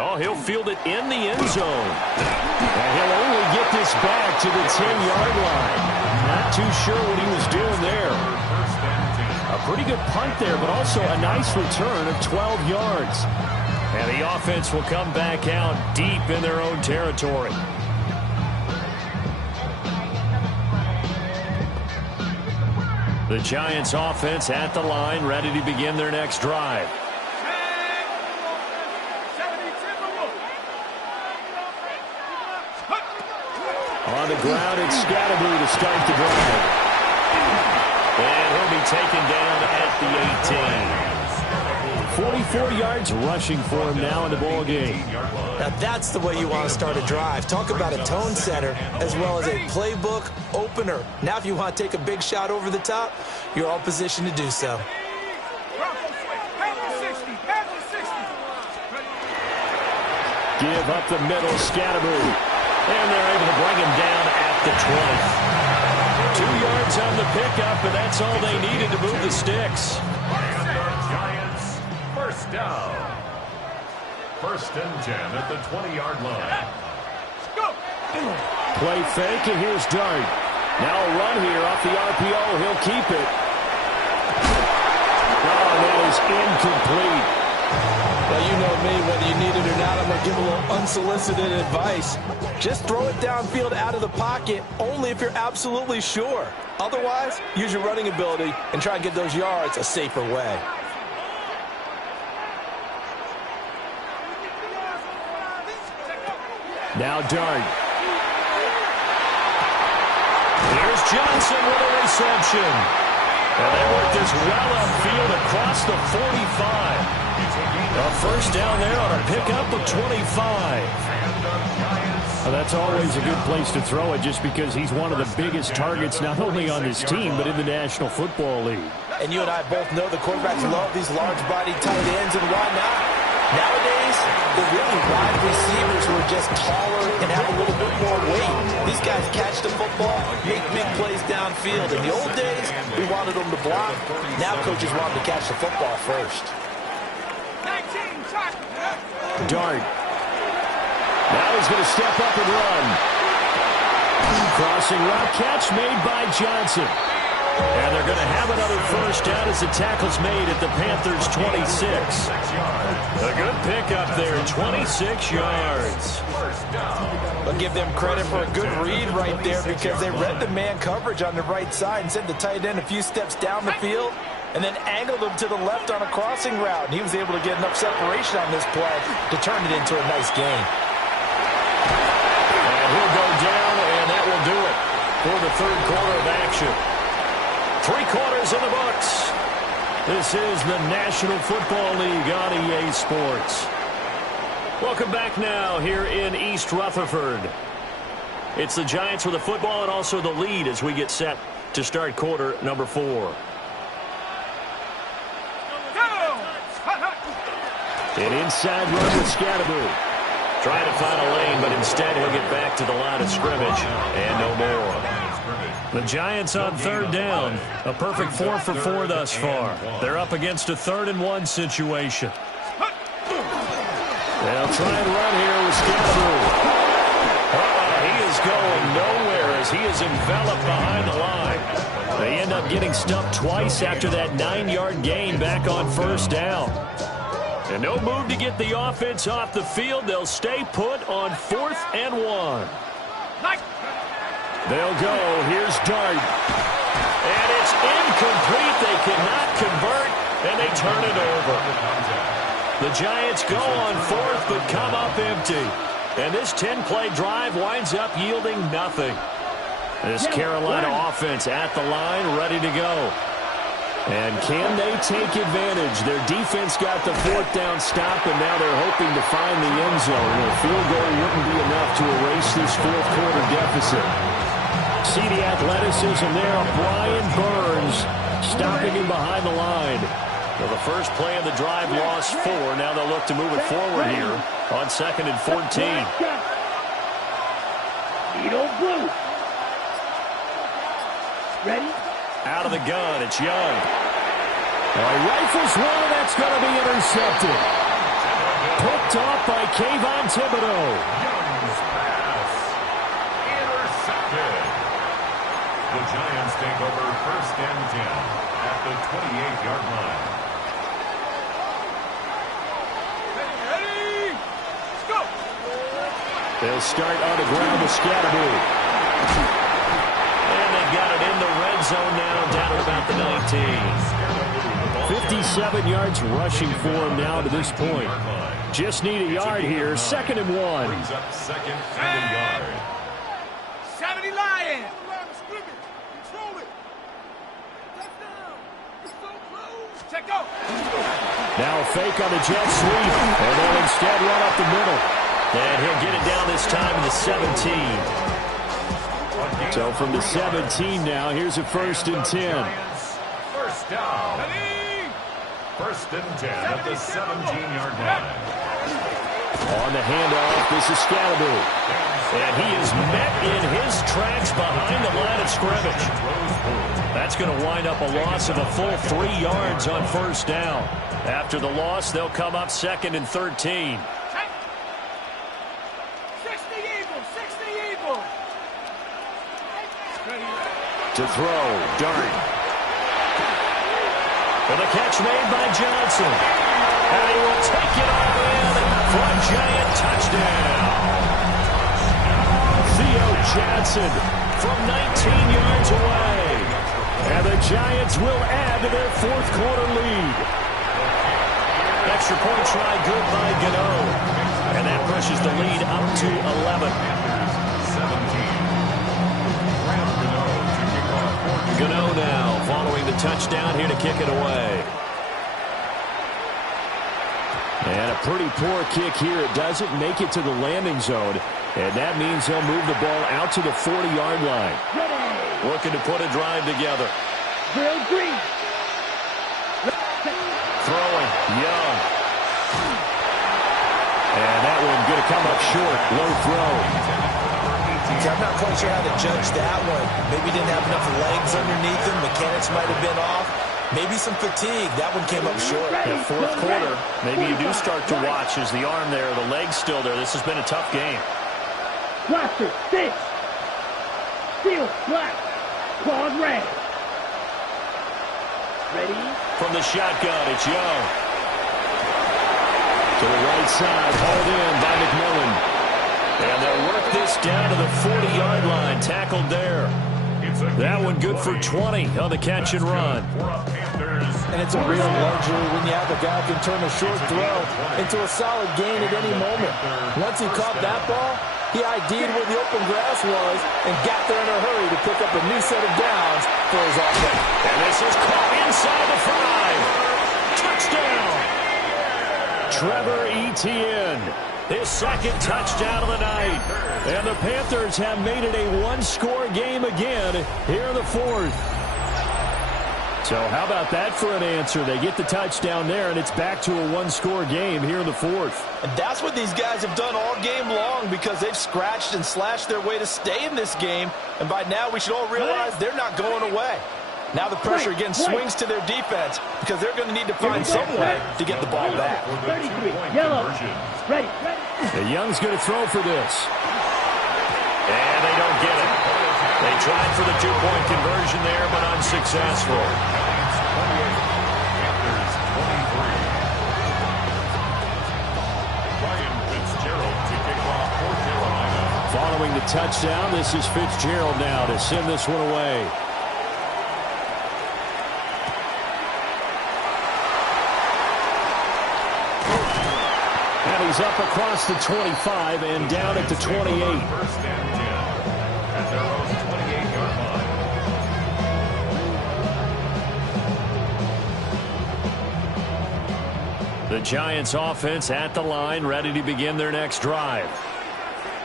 Oh, he'll field it in the end zone. And he'll only get this back to the 10-yard line. Not too sure what he was doing there. A pretty good punt there, but also a nice return of 12 yards. And the offense will come back out deep in their own territory. The Giants offense at the line, ready to begin their next drive. On the ground, it's Scatteroo to start the drive. And he'll be taken down at the 18. 44 yards rushing for him now in the ball game. Now that's the way you want to start a drive. Talk about a tone setter as well as a playbook opener. Now if you want to take a big shot over the top, you're all positioned to do so. Give up the middle, Scatteroo. And they're able to bring him down at the 20. 2 yards on the pickup, and that's all they needed to move the sticks. Giants, first down. 1st and 10 at the 20-yard line. Play fake, and here's Dart. Now a run here off the RPO. He'll keep it. Oh, that is incomplete. Well, you know me, whether you need it or not, I'm going to give a little unsolicited advice. Just throw it downfield out of the pocket, only if you're absolutely sure. Otherwise, use your running ability and try and get those yards a safer way. Now Dart. Here's Johnson with a reception. And they work this well upfield across the 45. A first down there on a pickup of 25. Well, that's always a good place to throw it just because he's one of the biggest targets not only on his team but in the National Football League. And you and I both know the quarterbacks love these large-bodied tight ends, and why not? Nowadays, they're really wide receivers who are just taller and have a little bit more weight. These guys catch the football, make big plays downfield. In the old days, we wanted them to block. Now coaches want them to catch the football first. Dart. Now he's going to step up and run. Crossing route catch made by Johnson. And they're going to have another first down as the tackle's made at the Panthers' 26. A good pickup there, 26 yards. I'll give them credit for a good read right there because they read the man coverage on the right side and sent the tight end a few steps down the field and then angled him to the left on a crossing route. And he was able to get enough separation on this play to turn it into a nice gain. And he'll go down, and that will do it for the third quarter of action. 3 quarters in the books. This is the National Football League on EA Sports. Welcome back now here in East Rutherford. It's the Giants with the football and also the lead as we get set to start quarter number 4. An inside run with Scatteroo. Trying to find a lane, but instead he'll get back to the line of scrimmage. And no more. The Giants on 3rd down. A perfect 4 for 4 thus far. They're up against a 3rd and 1 situation. They'll try and run here with Scatteroo. He is going nowhere as he is enveloped behind the line. They end up getting stumped twice after that 9-yard gain back on 1st down. And no move to get the offense off the field. They'll stay put on 4th and 1. They'll go. Here's Dart. And it's incomplete. They cannot convert, and they turn it over. The Giants go on 4th, but come up empty. And this 10-play drive winds up yielding nothing. This Carolina offense at the line, ready to go. And can they take advantage? Their defense got the 4th down stop, and now they're hoping to find the end zone. A field goal wouldn't be enough to erase this 4th quarter deficit. See the athleticism there of Brian Burns stopping him behind the line. Well, the first play of the drive lost 4. Now they'll look to move it forward here on 2nd and 14. Edo Blue. Ready? Out of the gun, it's Young. Rifles one, and that's going to be intercepted. Picked off by Kayvon Thibodeau. Young's pass. Intercepted. The Giants take over 1st and 10 at the 28-yard line. Ready? Let's go. They'll start on the ground with Scatteroo. And they've got it in the red zone now, down at about the 19. 57 yards rushing for him now to this point. Just need a yard here, 2nd and 1. Brings up 2nd and a yard. 70 Lions. Control it. Touchdown. Now a fake on the jet sweep, and they'll instead run up the middle. And he'll get it down this time in the 17. So from the 17 now, here's a 1st and 10. First down. 1st and 10 at the 17-yard line. On the handoff, this is Scalaboo. And he is met in his tracks behind the line of scrimmage. That's going to wind up a loss of a full 3 yards on 1st down. After the loss, they'll come up 2nd and 13. 60 Eagles. To throw, Dart. And the catch made by Johnson. And he will take it all in for a giant touchdown. Theo Johnson from 19 yards away. And the Giants will add to their 4th quarter lead. Extra point try good by Gano. And that pushes the lead up to 11. 17. Gano now following the touchdown here to kick it away. And a pretty poor kick here. It doesn't make it to the landing zone. And that means he'll move the ball out to the 40-yard line. Looking to put a drive together. Green. Throwing, Young. And that one going to come up short. Low throw. I'm not quite sure how to judge that one. Maybe didn't have enough legs underneath him. Mechanics might have been off. Maybe some fatigue. That one came up short. Yeah, 4th quarter, maybe you do start to watch as the arm there, the leg's still there. This has been a tough game. Blaster, 6. Steel, black. Clawed red. Ready? From the shotgun, it's Young. To the right side, hauled in by McMillan. And they'll work this down to the 40-yard line. Tackled there. That one good for 20 on the catch and run. And it's a real luxury when you have a guy who can turn a short throw into a solid gain at any moment. Once he caught that ball, he ID'd where the open grass was and got there in a hurry to pick up a new set of downs for his offense. And this is caught inside the 5. Touchdown! Trevor Etienne. His 2nd touchdown of the night. And the Panthers have made it a 1-score game again here in the 4th. So how about that for an answer? They get the touchdown there, and it's back to a 1-score game here in the 4th. And that's what these guys have done all game long because they've scratched and slashed their way to stay in this game. And by now we should all realize they're not going away. Now the pressure again swings to their defense because they're going to need to find some way to get the ball back. 33, yellow, ready. The Young's going to throw for this. And they don't get it. They tried for the 2-point conversion there, but unsuccessful. Following the touchdown, this is Fitzgerald now to send this one away. He's up across the 25 and down at the 28. 1st and 10 at their own 28-yard line. The Giants offense at the line, ready to begin their next drive.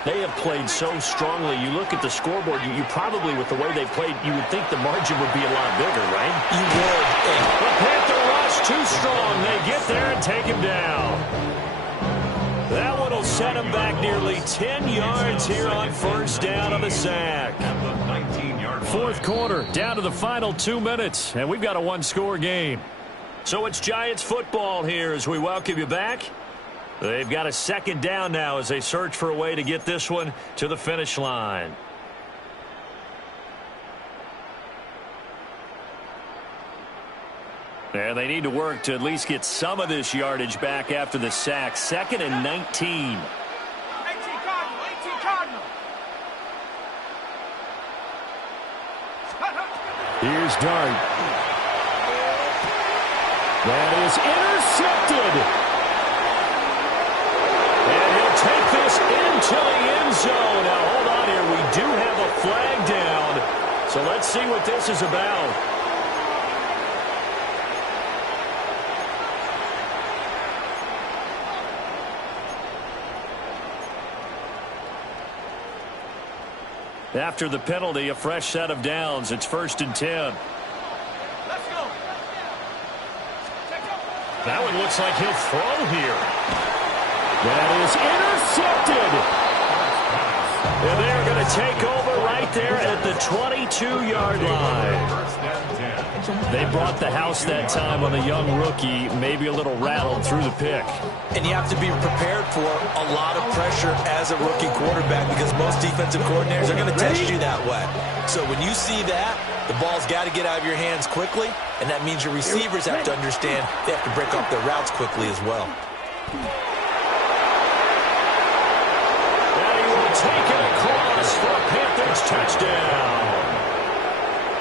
They have played so strongly. You look at the scoreboard, you probably, with the way they played, you would think the margin would be a lot bigger, right? You would. The Panther rush too strong. They get there and take him down. That one will set him back nearly 10 yards here on 1st down on the sack. 4th quarter, down to the final 2 minutes, and we've got a 1-score game. So it's Giants football here as we welcome you back. They've got a 2nd down now as they search for a way to get this one to the finish line. And they need to work to at least get some of this yardage back after the sack. 2nd and 19. 18 Cardinal. Here's Dart. That is intercepted. And he'll take this into the end zone. Now, hold on here. We do have a flag down. So let's see what this is about. After the penalty, a fresh set of downs. It's 1st and 10. Let's go. That one looks like he'll throw here. That is intercepted. And they're going to take over right there at the 22-yard line. They brought the house that time on the young rookie, maybe a little rattled through the pick. And you have to be prepared for a lot of pressure as a rookie quarterback because most defensive coordinators are going to test you that way. So when you see that, the ball's got to get out of your hands quickly, and that means your receivers have to understand they have to break off their routes quickly as well. And he will take it across for a Panthers touchdown.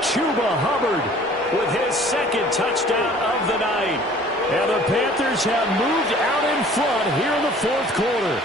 Chuba Hubbard with his second touchdown of the night. And the Panthers have moved out in front here in the 4th quarter.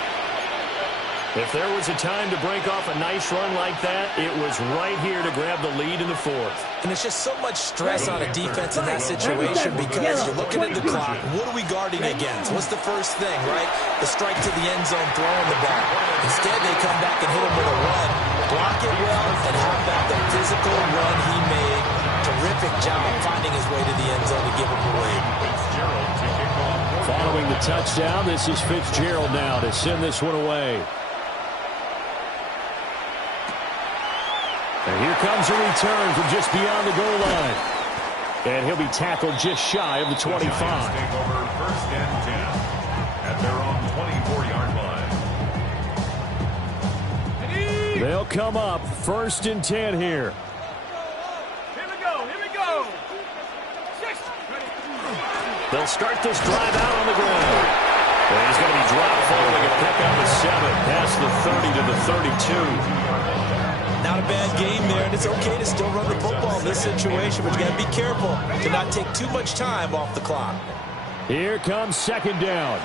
If there was a time to break off a nice run like that, it was right here to grab the lead in the 4th. And it's just so much stress on a defense in that situation because you're looking at the clock. What are we guarding against? What's the first thing, right? The strike to the end zone, throwing the ball. Instead, they come back and hit him with a run, block it well, and how about the physical run he made? Terrific job finding his way to the end zone to give him the lead. Following the touchdown, this is Fitzgerald now to send this one away. And here comes a return from just beyond the goal line. And he'll be tackled just shy of the 25. Take over 1st and 10 at their own 24-yard line. They'll come up 1st and 10 here. Here we go. 6. They'll start this drive out on the ground. And he's going to be dropped following a pickup of 7 past the 30 to the 32. Not a bad game there, and it's okay to still run the football in this situation, but you got to be careful to not take too much time off the clock. Here comes 2nd down.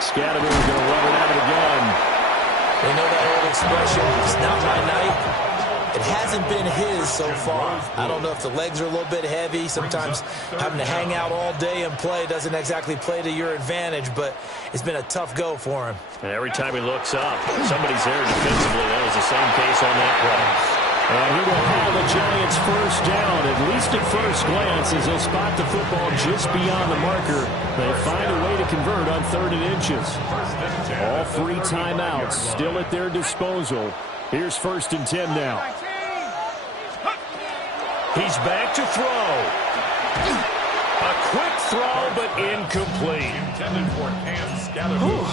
Scattergood's going to run it out of the gun. They know that old expression, it's not my night. It hasn't been his so far. I don't know if the legs are a little bit heavy. Sometimes having to hang out all day and play doesn't exactly play to your advantage, but it's been a tough go for him. And every time he looks up, somebody's there defensively. That was the same case on that play. And he will have the Giants 1st down, at least at first glance, as they'll spot the football just beyond the marker. They find a way to convert on 3rd and inches. All 3 timeouts still at their disposal. Here's 1st and 10 now. He's back to throw. A quick throw, but incomplete.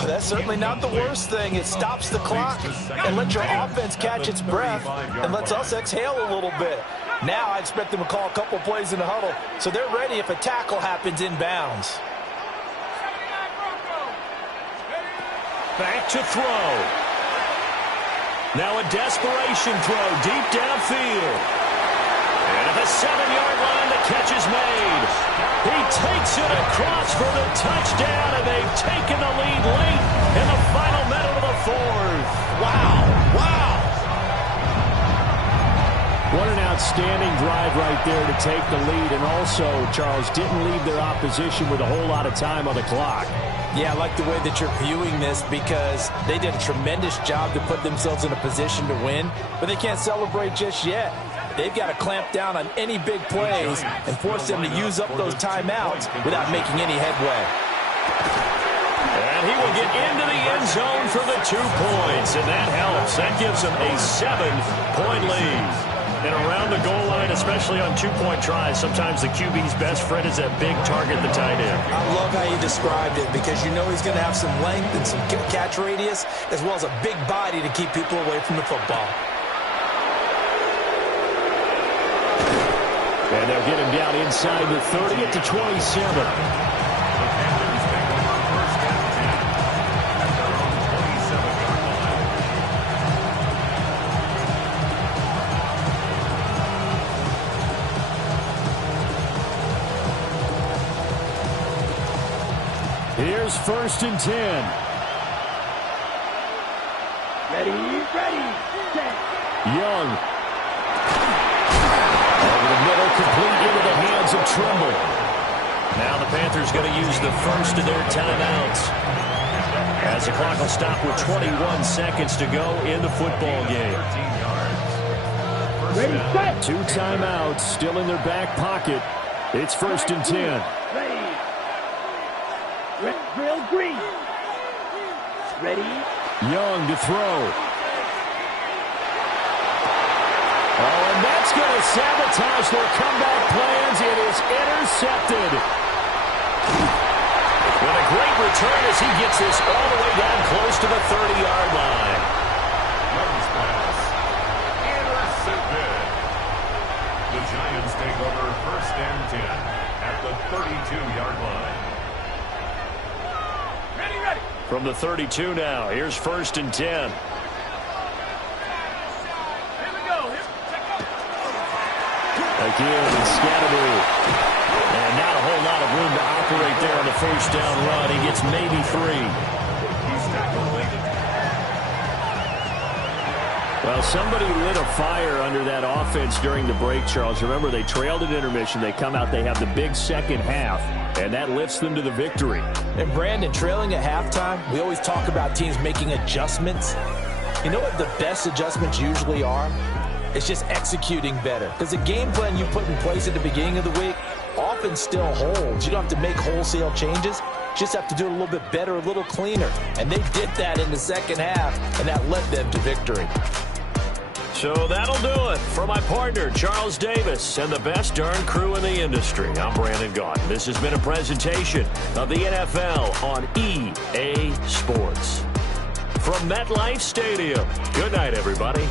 That's certainly not the worst thing. It stops the clock and lets your offense catch its breath and lets us exhale a little bit. Now I expect them to call a couple plays in the huddle, so they're ready if a tackle happens inbounds. Back to throw. Now a desperation throw deep downfield. And at the 7-yard line, the catch is made. He takes it across for the touchdown, and they've taken the lead late in the final minute of the 4th. Wow. What an outstanding drive right there to take the lead, and also, Charles, didn't leave their opposition with a whole lot of time on the clock. Yeah, I like the way that you're viewing this because they did a tremendous job to put themselves in a position to win, but they can't celebrate just yet. They've got to clamp down on any big plays and force them to use up those timeouts without making any headway. And he will get into the end zone for the 2 points, and that helps. That gives them a 7-point lead. And around the goal line, especially on 2-point tries, sometimes the QB's best friend is that big target, the tight end. I love how you described it because you know he's going to have some length and some catch radius as well as a big body to keep people away from the football. And they'll get him down inside the 30 at the 27. Here's 1st and 10. Ready, set. Young. Over the middle, complete into the hands of Trimble. Now the Panthers going to use the first of their timeouts. As the clock will stop with 21 seconds to go in the football game. Ready, set. 2 timeouts still in their back pocket. It's 1st and 10. Ready. Red grill green. Ready. Young to throw. Oh, and that's going to sabotage their comeback plans. It is intercepted. With a great return as he gets this all the way down close to the 30-yard line. Young's pass. Intercepted. The Giants take over 1st and 10 at the 32-yard line. Ready. From the 32 now, here's 1st and 10. Here we go. Again, it's Scatterby. And not a whole lot of room to operate there on the 1st down run. He gets maybe 3. He's tackled late. Well, somebody lit a fire under that offense during the break, Charles. Remember, they trailed at intermission. They come out, they have the big second half, and that lifts them to the victory. And Brandon, trailing at halftime, we always talk about teams making adjustments. You know what the best adjustments usually are? It's just executing better. Because the game plan you put in place at the beginning of the week often still holds. You don't have to make wholesale changes. You just have to do it a little bit better, a little cleaner. And they did that in the second half, and that led them to victory. So that'll do it for my partner, Charles Davis, and the best darn crew in the industry. I'm Brandon Gaudin. This has been a presentation of the NFL on EA Sports. From MetLife Stadium, good night, everybody.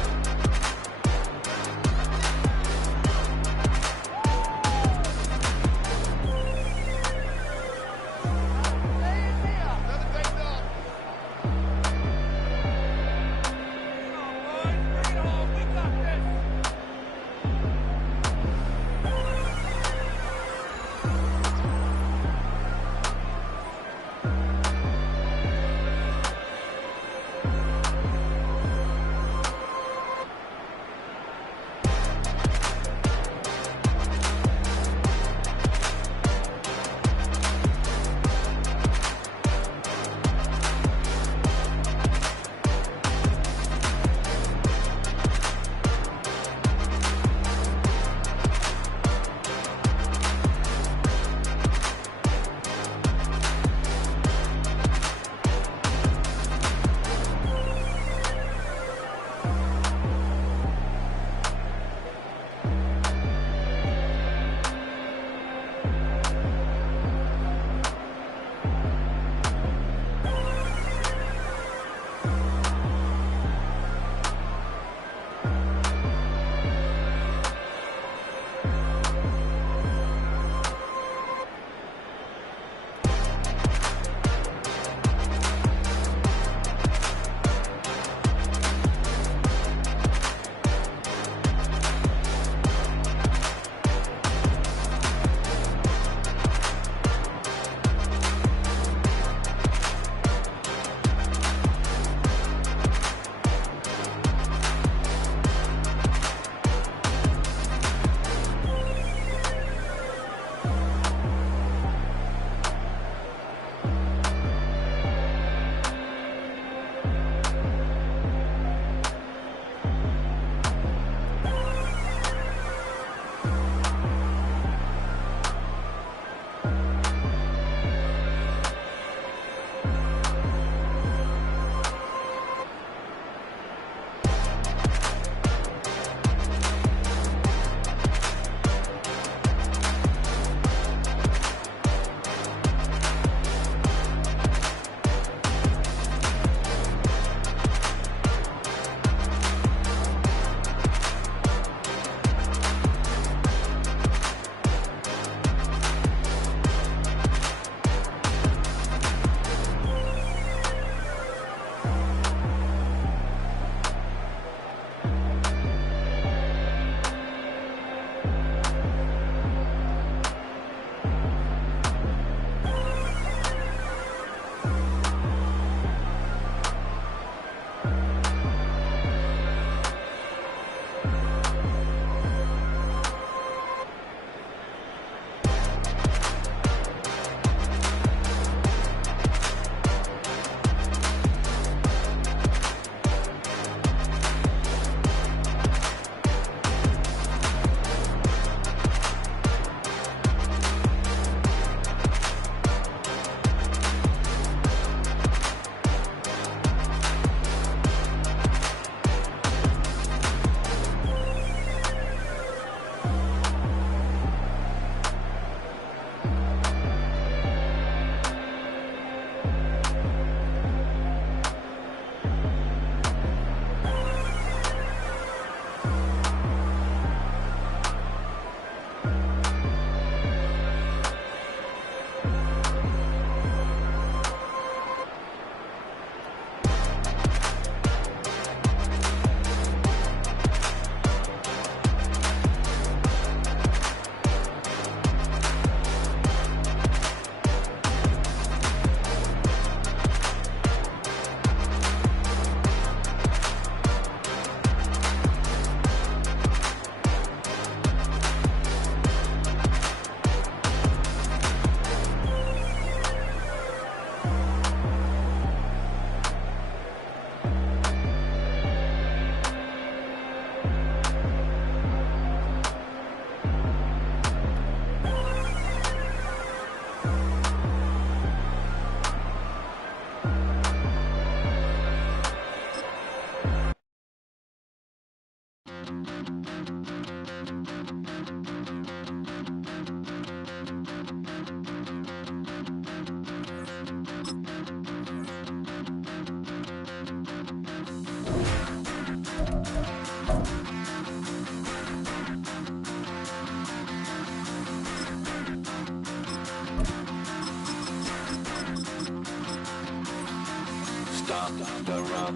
Stop the run.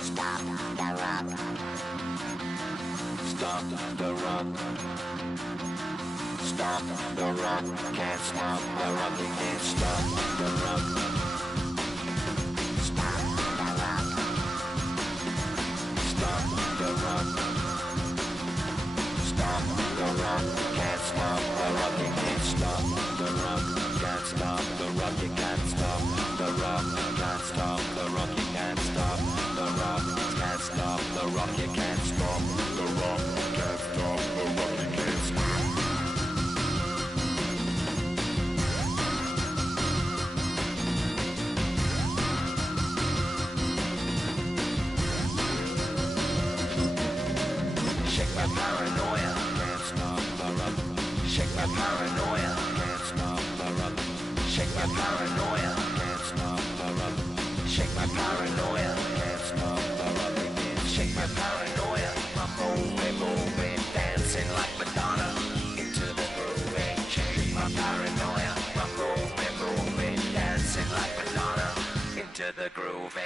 Stop the run. Stop the run. Stop the run. Can't stop the run. You can't stop the run. Stop the run. Stop the run. Stop the run. Can't stop the run. You can't stop the run. Can't stop the run. You can't stop the run. Can't stop the run. You can't stop the run. Can't stop the run. You can't stop the run. Can't stop the run. You can't stop. Shake my paranoia. Can't stop the run. Shake my paranoia. Can't stop the run. Shake my paranoia. Can't stop the run. Shake my paranoia. Can't stop the run. Shake my paranoia. I'm moving, dancing like Madonna into the groove. Shake my paranoia. I'm moving, dancing like Madonna into the groove.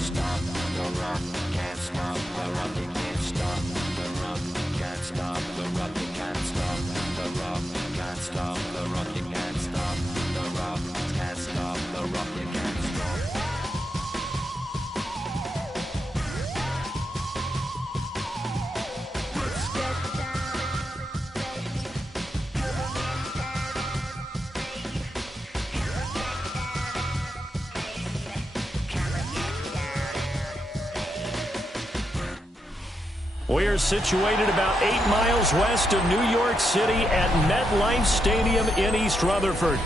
Stop the run, can't stop the run, you can't stop the run, can't stop the run, you can't stop the run, can't stop the run, you can't stop the run, can't stop the run, you can't stop. We're situated about 8 miles west of New York City at MetLife Stadium in East Rutherford.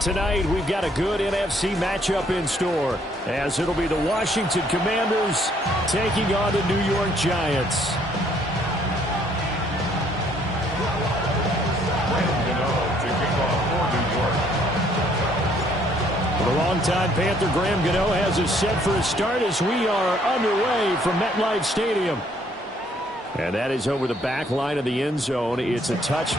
Tonight, we've got a good NFC matchup in store, as it'll be the Washington Commanders taking on the New York Giants. The longtime Panther Graham Gano has us set for a start as we are underway from MetLife Stadium. And that is over the back line of the end zone. It's a touch.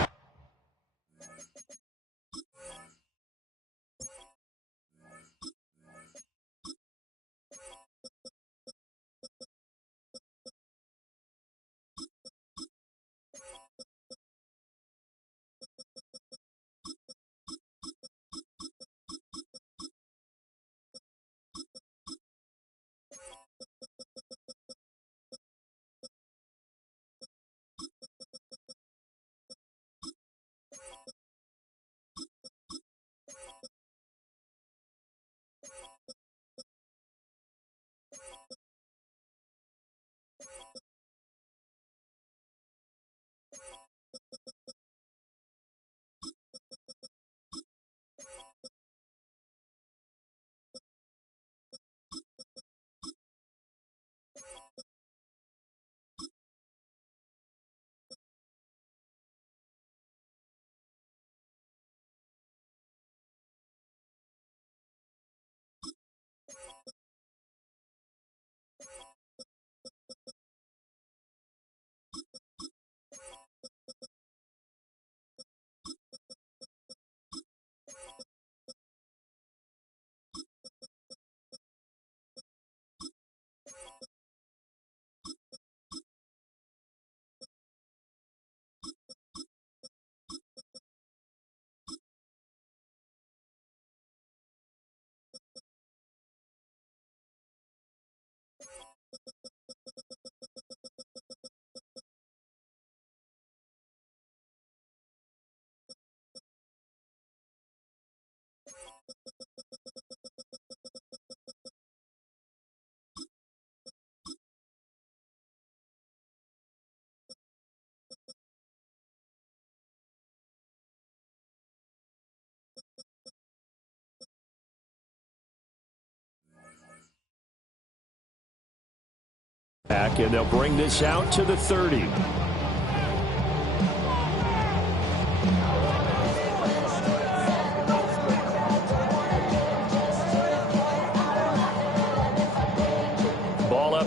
Back, and they'll bring this out to the 30.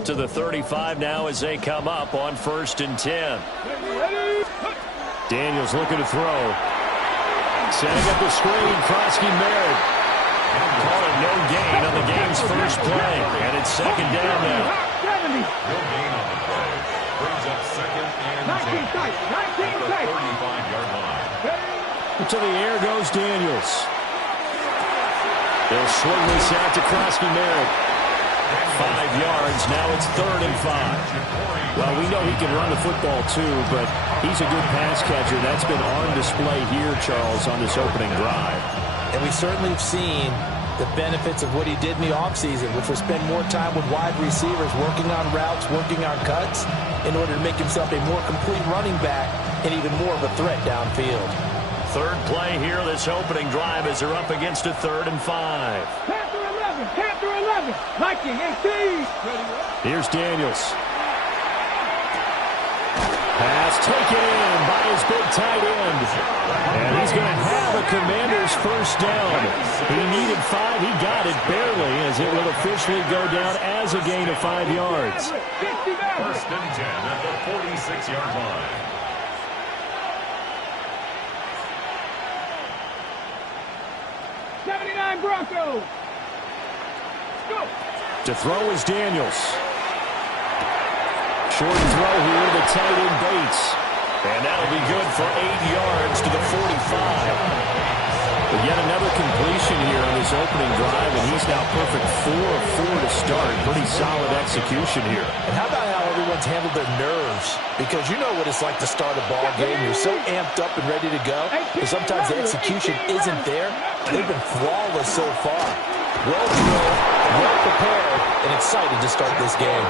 to the 35 now as they come up on 1st and 10. Daniels looking to throw. Setting up the screen, Krosky Merritt. Call it no gain on the game's first play. And it's 2nd down now. No gain on the play. Brings up 2nd and 10. At the 35-yard line. To the air goes Daniels. They'll swing this out to Krosky Merritt. 5 yards. Now it's 3rd and 5. Well, we know he can run the football too, but he's a good pass catcher. That's been on display here, Charles, on this opening drive. And we certainly have seen the benefits of what he did in the offseason, which was spend more time with wide receivers, working on routes, working on cuts, in order to make himself a more complete running back and even more of a threat downfield. 3rd play here, this opening drive, as they're up against a 3rd and 5. Panther 11, Panther 11, Viking 18. Here's Daniels. Pass taken in by his big tight end. And he's going to have a Commander's first down. He needed 5. He got it barely, as it will officially go down as a gain of 5 yards. 1st and 10 at the 46-yard line. Broncos. Go. To throw is Daniels. Short throw here to tight end Bates. And that'll be good for 8 yards to the 45. But yet another completion here on this opening drive, and he's now perfect 4 of 4 to start. Pretty solid execution here. And how about how everyone's handled their nerves? Because you know what it's like to start a ball game. You're so amped up and ready to go, and sometimes the execution isn't there. They've been flawless so far. Well drilled, well prepared, and excited to start this game.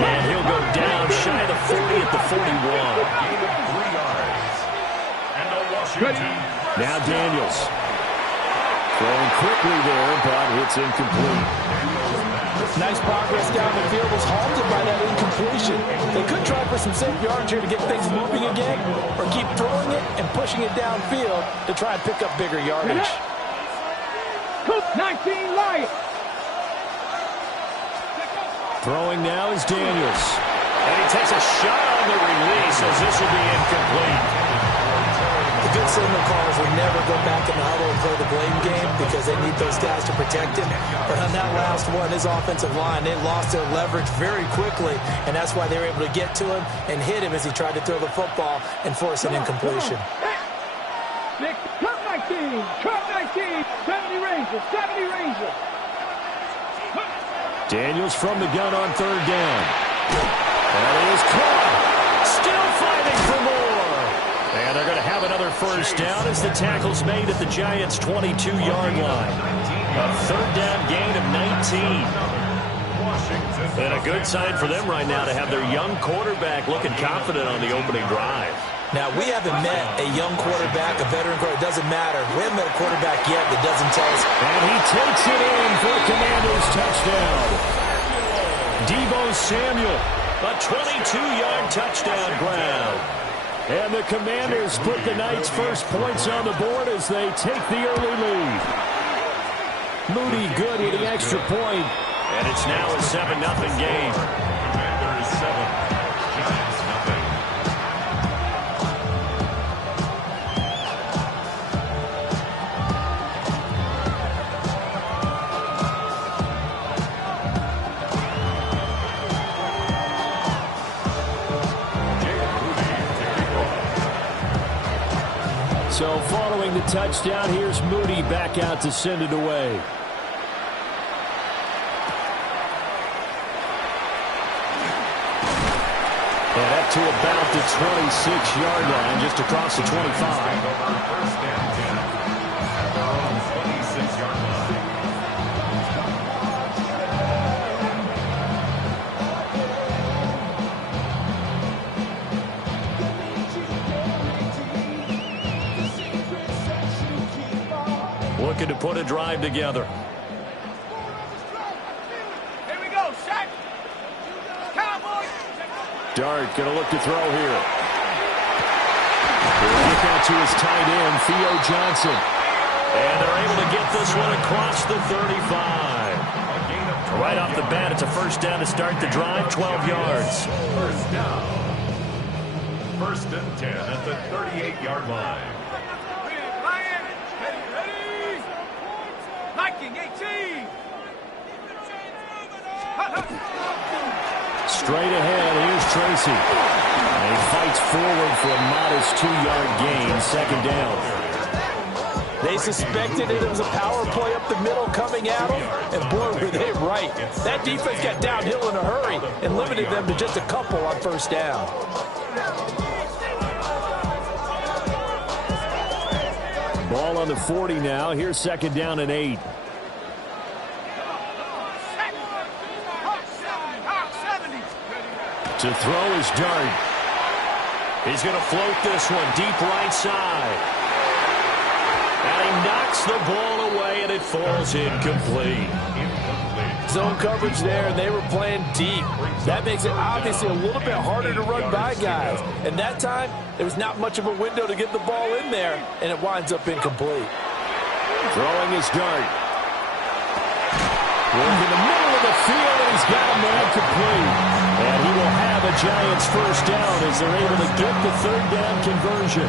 And he'll go down shy of the 40 at the 41. Gain of 3 yards. And a Washington. Now Daniels. Throwing quickly there, but it's incomplete. Nice progress down the field, was halted by that incompletion. They could try for some safe yards here to get things moving again, or keep throwing it and pushing it downfield to try and pick up bigger yardage. 19 Lions. Throwing now is Daniels. And he takes a shot on the release as this will be incomplete. The good signal callers will never go back in the huddle and play the blame game because they need those guys to protect him. But on that last one, his offensive line, they lost their leverage very quickly, and that's why they were able to get to him and hit him as he tried to throw the football and force an incompletion. Trump 19, Trump 19, 70 Rangers, 70 Rangers. Daniels from the gun on 3rd down. That is caught. Still fighting for more. And they're going to have another first down as the tackle's made at the Giants' 22-yard line. A 3rd down gain of 19. And a good sign for them right now to have their young quarterback looking confident on the opening drive. Now, we haven't met a young quarterback, a veteran quarterback. It doesn't matter. We haven't met a quarterback yet that doesn't tell us. And he takes it in for a Commanders touchdown. Deebo Samuel, a 22-yard touchdown grab. And the Commanders put the Knights' first points on the board as they take the early lead. Moody good with the extra point. And it's now a 7-0 game. Commanders 7, Giants nothing. So following the touchdown, here's Moody back out to send it away. And up to about the 26-yard line, just across the 25. First and 10 at their own 26-yard line. Looking to put a drive together. Here we go, Shaq. Cowboys. Dart going to look to throw here. He'll kick out to his tight end, Theo Johnson. And they're able to get this one across the 35. Right off the bat, it's a first down to start the drive, 12 yards. First down. 1st and 10 at the 38-yard line. Liking 18. Straight ahead, here's Tracy. And he fights forward for a modest 2-yard gain, 2nd down. They suspected it was a power play up the middle coming at them, and boy, were they right. That defense got downhill in a hurry and limited them to just a couple on 1st down. Ball on the 40 now. Here's 2nd down and 8. To throw is Dart. He's going to float this one deep right side. And he knocks the ball away, and it falls incomplete. Zone coverage there, and they were playing deep. That makes it obviously a little bit harder to run by guys. And that time, there was not much of a window to get the ball in there, and it winds up incomplete. Throwing his Dart. Into the middle of the field, and he's got a man complete. And he will have a Giants 1st down as they're able to get the 3rd down conversion.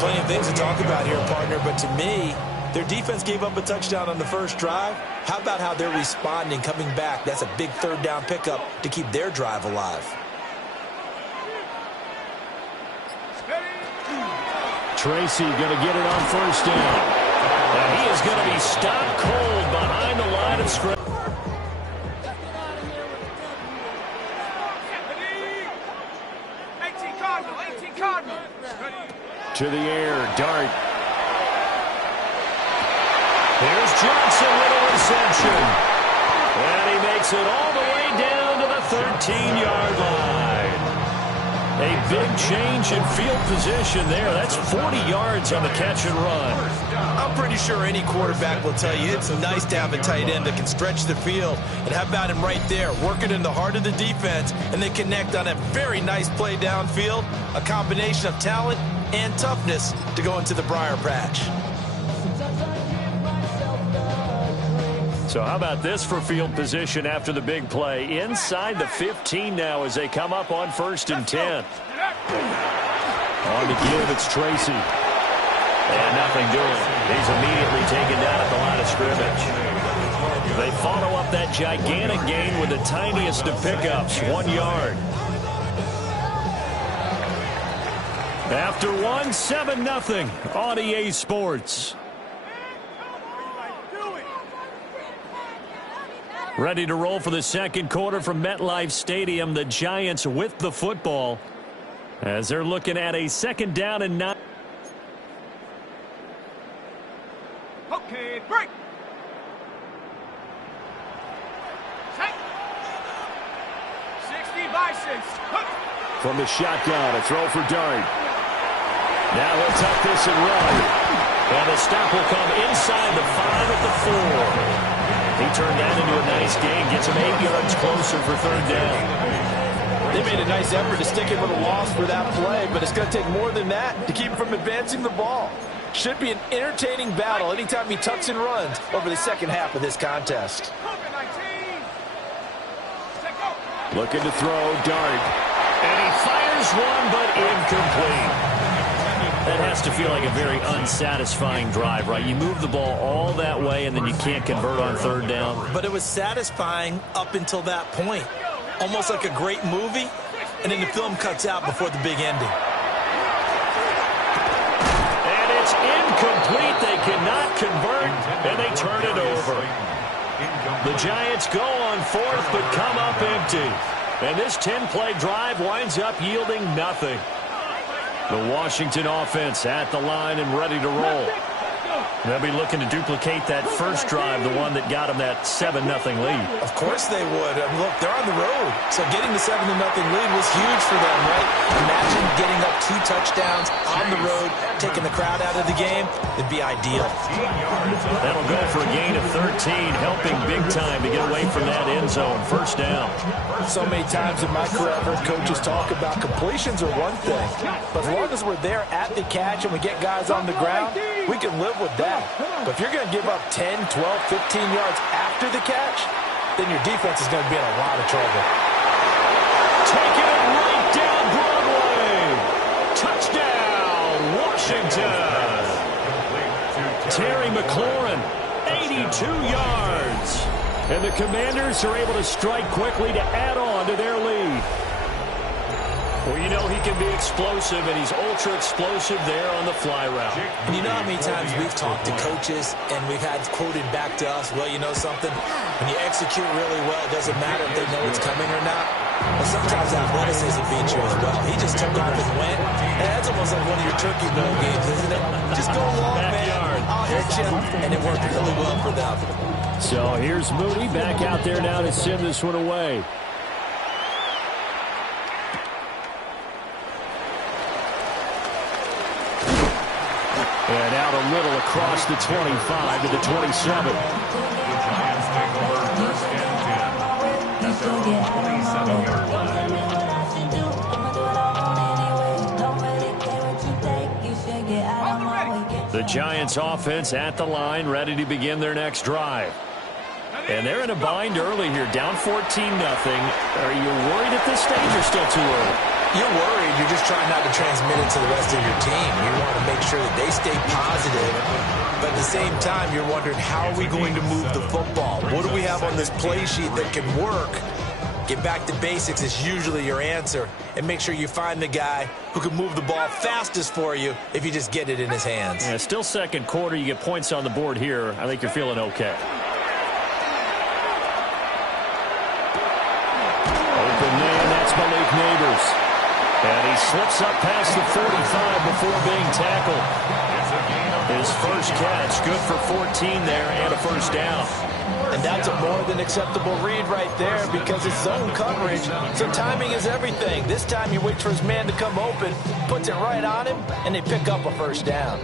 Plenty of things to talk about here, partner, but to me, their defense gave up a touchdown on the first drive. How about how they're responding, coming back? That's a big 3rd down pickup to keep their drive alive. Tracy going to get it on 1st down. And he is going to be stopped cold behind the line of scrimmage. To the air, Dart. Here's Johnson with a reception. And he makes it all the way down to the 13-yard line. A big change in field position there. That's 40 yards on the catch and run. I'm pretty sure any quarterback will tell you it's nice to have a tight end that can stretch the field. And how about him right there, working in the heart of the defense, and they connect on a very nice play downfield, a combination of talent and toughness to go into the briar patch. So how about this for field position after the big play? Inside the 15 now as they come up on 1st and 10. On the give, it's Tracy. And nothing doing. He's immediately taken down at the line of scrimmage. They follow up that gigantic gain with the tiniest of pickups, 1 yard. After 7-0 on EA Sports. Ready to roll for the 2nd quarter from MetLife Stadium. The Giants with the football as they're looking at a 2nd down and 9. Okay, break. Take. 60 Bisons. From the shotgun, a throw for Dart. Now he'll tuck this and run. And the stop will come inside the 5 at the 4. He turned that into a nice gain, gets him 8 yards closer for 3rd down. They made a nice effort to stick him with a loss for that play, but it's going to take more than that to keep him from advancing the ball. Should be an entertaining battle anytime he tucks and runs over the 2nd half of this contest. Looking to throw, Dart. And he fires one, but incomplete. That has to feel like a very unsatisfying drive, right? You move the ball all that way, and then you can't convert on 3rd down. But it was satisfying up until that point. Almost like a great movie, and then the film cuts out before the big ending. And it's incomplete. They cannot convert, and they turn it over. The Giants go on 4th, but come up empty. And this 10-play drive winds up yielding nothing. The Washington offense at the line and ready to roll. They'll be looking to duplicate that first drive, the one that got them that 7-0 lead. Of course they would. I mean, look, they're on the road. So getting the 7-0 lead was huge for them, right? Imagine getting up 2 touchdowns on the road, taking the crowd out of the game. It'd be ideal. That'll go for a gain of 13, helping big time to get away from that end zone. 1st down. So many times in my career, I've heard coaches talk about completions are one thing. But as long as we're there at the catch and we get guys on the ground, we can live with that. But if you're going to give up 10, 12, 15 yards after the catch, then your defense is going to be in a lot of trouble. Taking it right down Broadway. Touchdown, Washington. Terry McLaurin, 82 yards. And the Commanders are able to strike quickly to add on to their lead. Well, you know he can be explosive, and he's ultra-explosive there on the fly route. And you know how many times we've talked to coaches and we've had quoted back to us, well, you know something? When you execute really well, it doesn't matter if they know it's coming or not. But sometimes athleticism beats you as well. He just took off and went. And that's almost like one of your turkey bowl games, isn't it? Just go long, man. I'll hit you. And it worked really well for them. So here's Mooney back out there now to send this one away. And out a little across the 25 to the 27. The Giants offense at the line, ready to begin their next drive. And they're in a bind early here, down 14-0. Are you worried at this stage or still too early? You're worried. You're just trying not to transmit it to the rest of your team. You want to make sure that they stay positive. But at the same time, you're wondering, how are we going to move the football? What do we have on this play sheet that can work? Get back to basics is usually your answer. And make sure you find the guy who can move the ball fastest for you if you just get it in his hands. Yeah, still second quarter. You get points on the board here. I think you're feeling okay. Open man, that's Malik Neighbors. And he slips up past the 45 before being tackled. His first catch, good for 14 there and a first down. And that's a more than acceptable read right there because it's zone coverage, so timing is everything. This time he waits for his man to come open, puts it right on him, and they pick up a first down.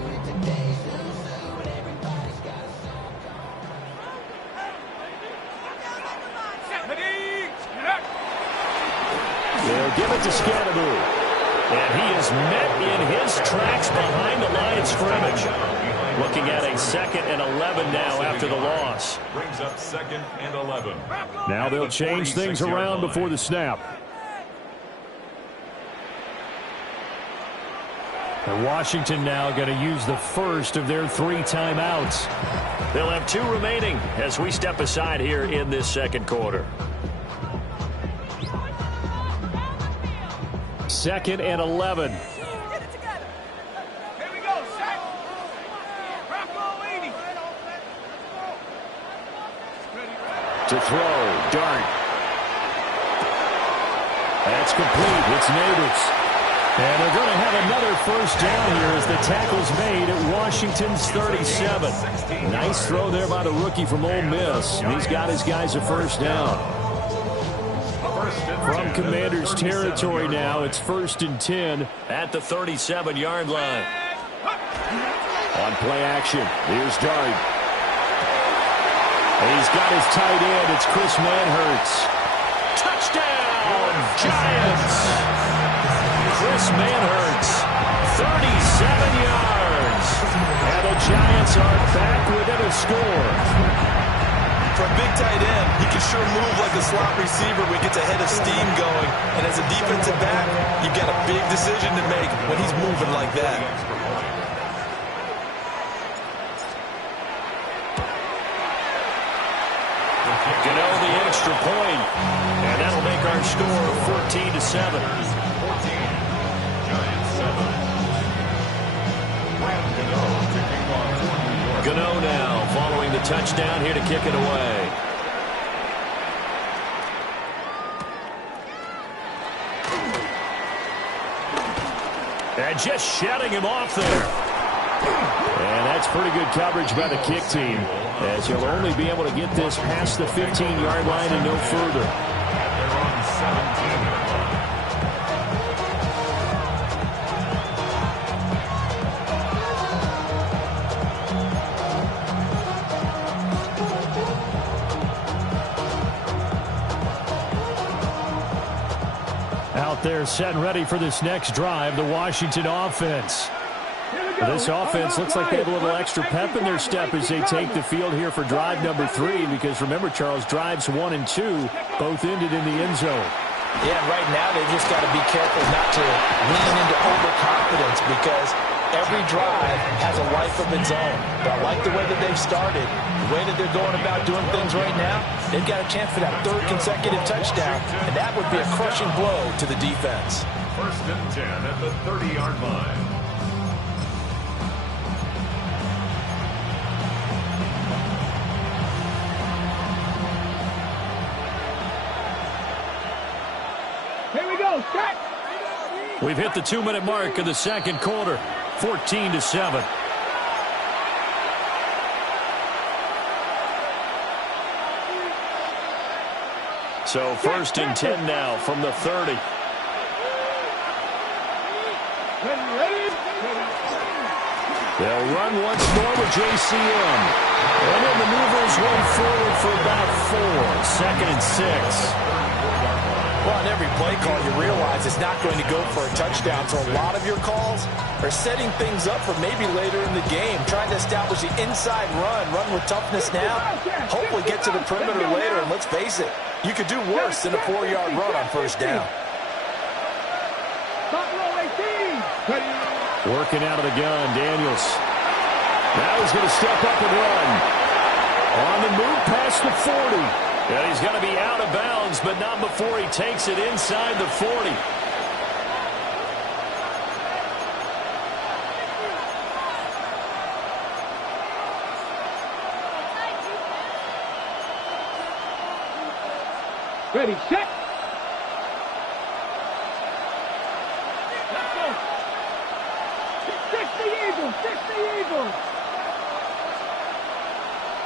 They'll give it to Scannaboo. And he is met in his tracks behind the line of scrimmage. Looking at a 2nd and 11 now after the loss. Brings up 2nd and 11. Now they'll change things around before the snap. And Washington now going to use the first of their 3 timeouts. They'll have 2 remaining as we step aside here in this second quarter. 2nd and 11. Here we go, set. Rocco 80. To throw, Dart. That's complete. It's Neighbors. And they're going to have another first down here as the tackle's made at Washington's 37. Nice throw there by the rookie from Ole Miss. And he's got his guys a first down. From Commanders territory now, it's 1st and 10 at the 37-yard line. On play action, here's Dart. And he's got his tight end. It's Chris Manhertz. Touchdown, Giants! Chris Manhertz, 37 yards. And the Giants are back within a score. For a big tight end, he can sure move like a slot receiver when he gets a head of steam going. And as a defensive back, you've got a big decision to make when he's moving like that. Gano the extra point, and that'll make our score 14-7. Gano now following the touchdown here to kick it away. And just shutting him off there. And that's pretty good coverage by the kick team, as he'll only be able to get this past the 15-yard line and no further. They're on 17. Out there set and ready for this next drive, the Washington offense. Here we This offense looks like they have a little extra pep in their step as they take the field here for drive number 3, because remember, Charles, drives 1 and 2 both ended in the end zone. Yeah, right now they've just got to be careful not to lean into overconfidence, because every drive has a life of its own. But I like the way that they've started, the way that they're going about doing things right now. They've got a chance for that 3rd consecutive touchdown, and that would be a crushing blow to the defense. 1st and 10 at the 30-yard line. Here we go, set. We've hit the 2-minute mark of the 2nd quarter, 14-7. So 1st and 10 now from the 30. They'll run once more with JCM. And he'll maneuver his way forward for about 4. 2nd and 6. Well, on every play call, you realize it's not going to go for a touchdown. So a lot of your calls are setting things up for maybe later in the game, trying to establish the inside run with toughness now, hopefully get to the perimeter later. And let's face it, you could do worse than a 4-yard run on 1st down. Working out of the gun, Daniels. Now he's going to step up and run. On the move past the 40. And he's going to be out of bounds, but not before he takes it inside the 40. Ready, set. Let's go. Fix the Eagles, fix the Eagles.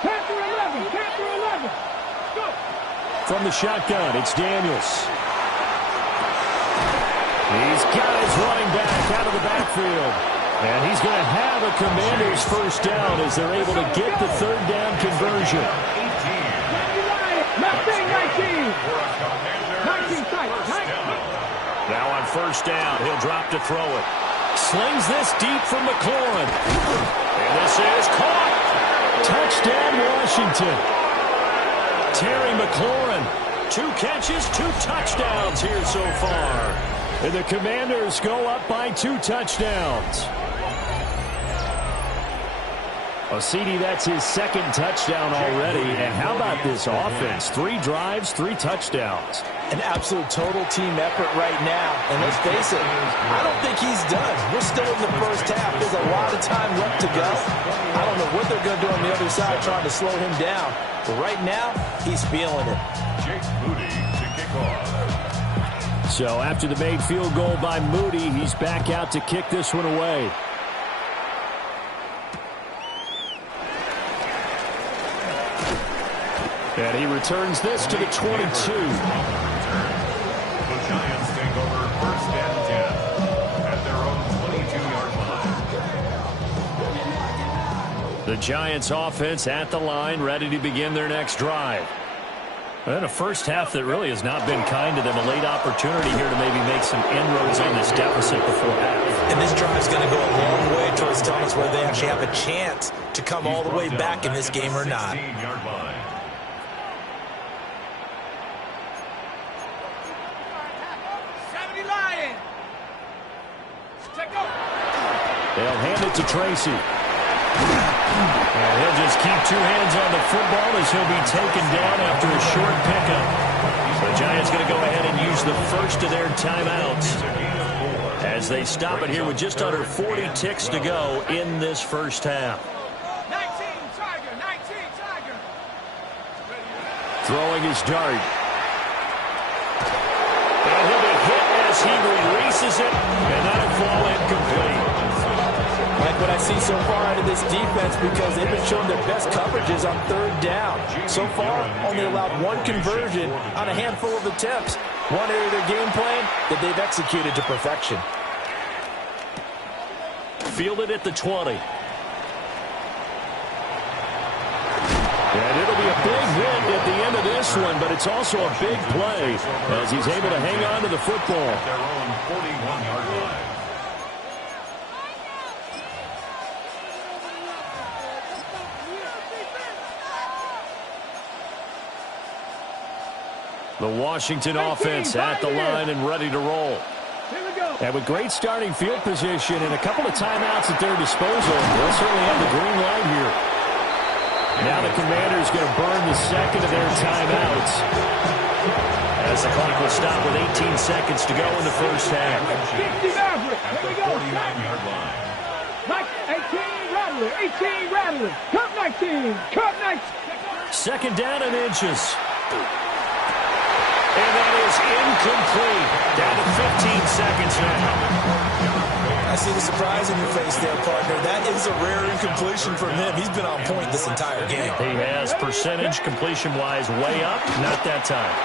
Panther 11, Panther 11. Go. From the shotgun, it's Daniels. He's got his running back out of the backfield. And he's going to have a Commanders 1st down as they're able to get the 3rd down conversion. 19 sight. Now on 1st down, he'll drop to throw it. Slings this deep from McLaurin. And this is caught. Touchdown, Washington. Terry McLaurin, 2 catches, 2 touchdowns here so far. And the Commanders go up by 2 touchdowns. Well, CD, that's his 2nd touchdown already. And how about this offense? 3 drives, 3 touchdowns. An absolute total team effort right now. And let's face it, I don't think he's done. We're still in the 1st half. There's a lot of time left to go. I don't know what they're going to do on the other side trying to slow him down. But right now, he's feeling it. Jake Moody to kick off. So after the made field goal by Moody, he's back out to kick this one away. And he returns this to the 22. The Giants take over 1st and 10 at their own 22-yard line. The Giants offense at the line, ready to begin their next drive. And a 1st half that really has not been kind to them. A late opportunity here to maybe make some inroads on this deficit before half. And this drive's going to go a long way towards telling us whether they actually have a chance to come all the way back in this game or not. 16-yard line. They'll hand it to Tracy. And he'll just keep 2 hands on the football as he'll be taken down after a short pickup. The Giants going to go ahead and use the first of their timeouts as they stop it here with just under 40 ticks to go in this 1st half. 19 Tiger. Throwing his dart. And he'll be hit as he releases it, and that'll fall incomplete. Like what I see so far out of this defense, because they've been showing their best coverages on 3rd down. So far, only allowed 1 conversion on a handful of attempts. One area of their game plan that they've executed to perfection. Fielded at the 20. And it'll be a big hit at the end of this one, but it's also a big play as he's able to hang on to the football. At their own 41-yard line. The Washington offense at the line and ready to roll. And with great starting field position and a couple of timeouts at their disposal, they'll certainly have the green light here. Now the Commanders going to burn the second of their timeouts, as the clock will stop with 18 seconds to go in the first half. 50 Maverick. Here we go. 49-yard line. 18 Rattler. 18 Rattler. Cut 19. Cut 19. Second down and inches. And that is incomplete. Down to 15 seconds now. I see the surprise in your face there, partner. That is a rare incompletion from him. He's been on point this entire game. He has percentage completion-wise way up. Not that time.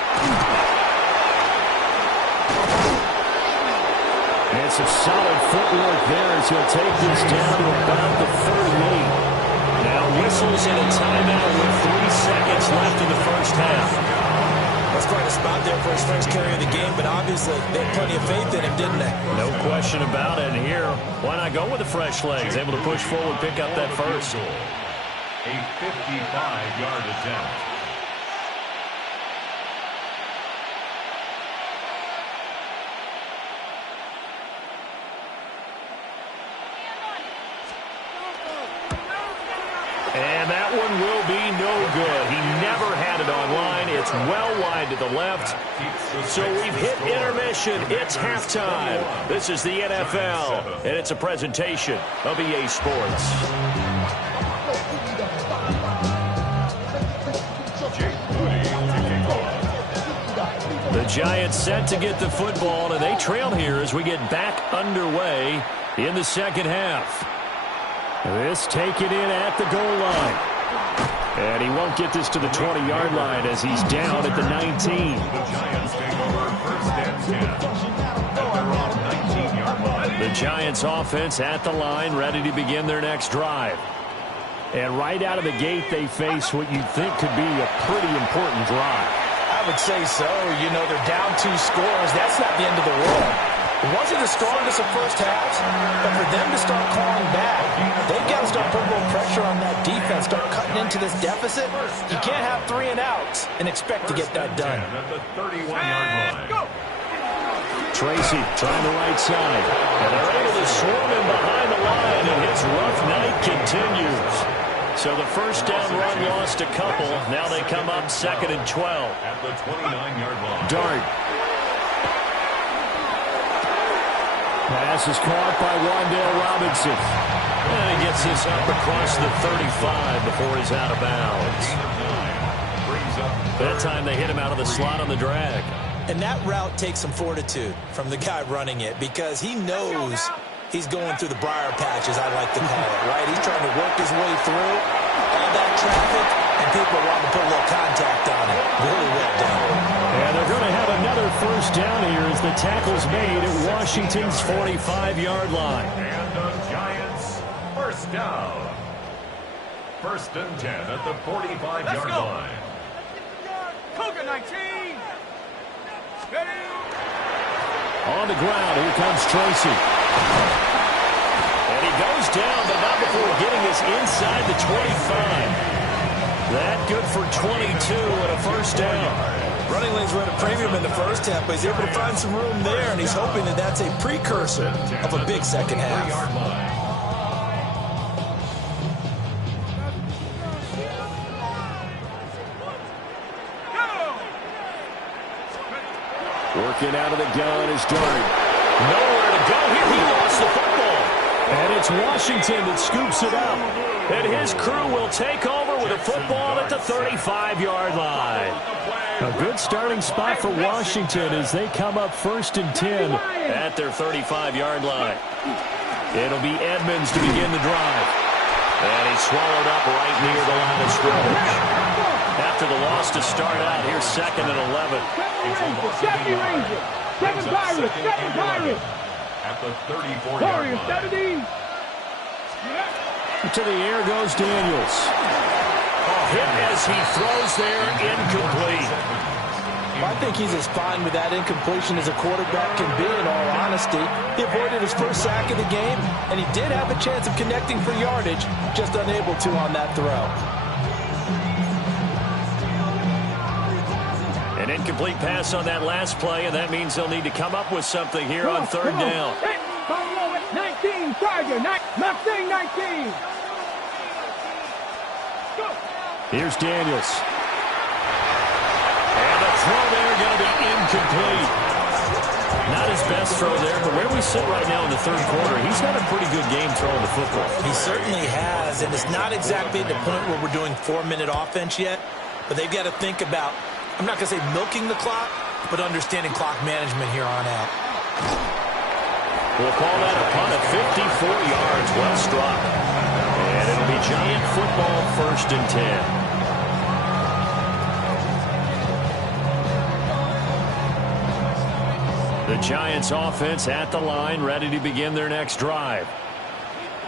And some solid footwork there as he'll take this down to about the 38. Now whistles in a timeout with 3 seconds left in the first half. That's quite a spot there for his first carry of the game, but obviously they had plenty of faith in him, didn't they? No question about it. And here, why not go with the fresh legs? Able to push forward, pick up that first. A 55-yard attempt. And that one will be no good. He never had it online. It's well wide to the left. So we've hit intermission. It's halftime. This is the NFL, and it's a presentation of EA Sports. The Giants set to get the football, and they trail here as we get back underway in the second half. This taken in at the goal line. And he won't get this to the 20-yard line as he's down at the 19. The Giants take over first and 10. At their own 19-yard line. The Giants offense at the line, ready to begin their next drive. And right out of the gate, they face what you'd think could be a pretty important drive. I would say so. You know, they're down 2 scores. That's not the end of the world. It wasn't the strongest of first halves, but for them to start clawing back, they've got to start putting more pressure on that defense, start cutting into this deficit. You can't have 3 and outs and expect to get that done. At the 31-yard line. Tracy trying the right side. And they're able to swarm him behind the line, and his rough night continues. So the first down run lost a couple. Now they come up 2nd and 12. At the 29-yard line. Dart. Pass is caught by Wan'Dale Robinson. And he gets this up across the 35 before he's out of bounds. That time they hit him out of the slot on the drag. And that route takes some fortitude from the guy running it because he knows he's going through the briar patches, I like to call it, right? He's trying to work his way through all that traffic, and people want to put a little contact on it. Really well done. And they're going to have another first down here as the tackle's made at Washington's 45-yard line. And the Giants first down. 1st and 10 at the 45-yard line. Cougar 19. Ready. On the ground, here comes Tracy. And he goes down, but not before getting this inside the 25. That good for 22 and a first down. Running lanes were at a premium in the first half, but he's able to find some room there, and he's hoping that that's a precursor of a big second half. Working out of the gun is Dart. Nowhere to go here. He lost the football. And it's Washington that scoops it up. And his crew will take over with a football at the 35-yard line. A good starting spot for Washington as they come up 1st and 10 at their 35-yard line. It'll be Edmonds to begin the drive. And he's swallowed up right near the line of scrimmage. After the loss to start out, here's 2nd and 11. 7 Ranger. 7 Pirates. 7 Pirates. At the 34-yard line. 70. To the air goes Daniels. Hit as he throws there, incomplete. I think he's as fine with that incompletion as a quarterback can be, in all honesty. He avoided his first sack of the game, and he did have a chance of connecting for yardage, just unable to on that throw. An incomplete pass on that last play, and that means they'll need to come up with something here on third down. 19, Tiger, Mustang 19. Go. Here's Daniels. And the throw there going to be incomplete. Not his best throw there, but where we sit right now in the third quarter, he's had a pretty good game throwing the football. He certainly has, and it's not exactly at the point where we're doing 4-minute offense yet, but they've got to think about, I'm not going to say milking the clock, but understanding clock management here on out. We'll call that a punt of 54 yards, well struck. And it'll be Giant football, 1st and 10. The Giants offense at the line, ready to begin their next drive.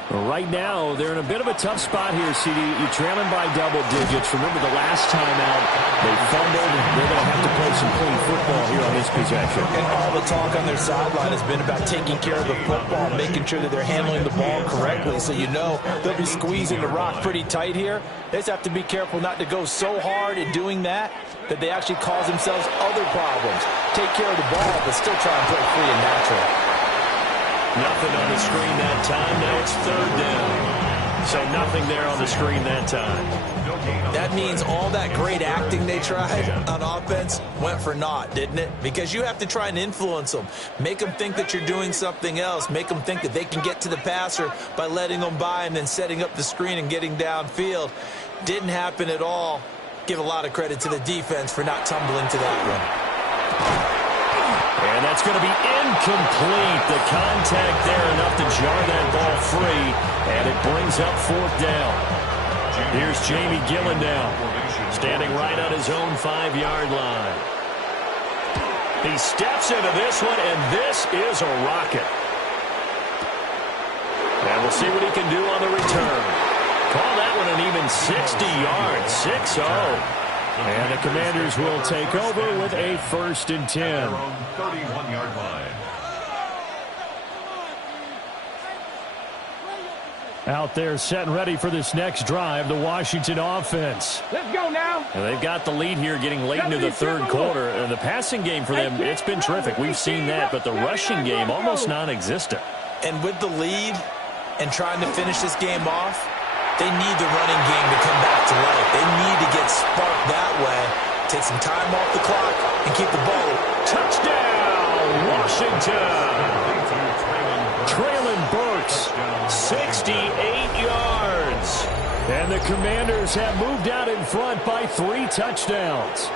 Right now, they're in a bit of a tough spot here, CD. You're trailing by double digits. Remember the last time out, they fumbled. They're going to have to play some clean football here on this possession. And all the talk on their sideline has been about taking care of the football, making sure that they're handling the ball correctly. So you know they'll be squeezing the rock pretty tight here. They just have to be careful not to go so hard in doing that they actually cause themselves other problems. Take care of the ball, but still try and play free and natural. Nothing on the screen that time. Now it's third down. So nothing there on the screen that time. That means all that great acting they tried on offense went for naught, didn't it? Because you have to try and influence them. Make them think that you're doing something else. Make them think that they can get to the passer by letting them by and then setting up the screen and getting downfield. Didn't happen at all. Give a lot of credit to the defense for not tumbling to that one. And that's going to be incomplete. The contact there enough to jar that ball free, and it brings up 4th down. Here's Jamie Gillen now, standing right on his own 5-yard line. He steps into this one, and this is a rocket. And we'll see what he can do on the return. Call that one an even 60 yards, 6-0. And the Commanders will take over with a 1st and 10. 31-yard line. Out there set and ready for this next drive, the Washington offense. Let's go now. And they've got the lead here getting late into the third quarter. And the passing game for them, it's been terrific. We've seen that, but the rushing game almost non-existent. And with the lead and trying to finish this game off, they need the running game to come back to life. They need to get sparked that way, take some time off the clock, and keep the ball. Touchdown, Washington! Traylon Burks, 68 yards. And the Commanders have moved out in front by 3 touchdowns.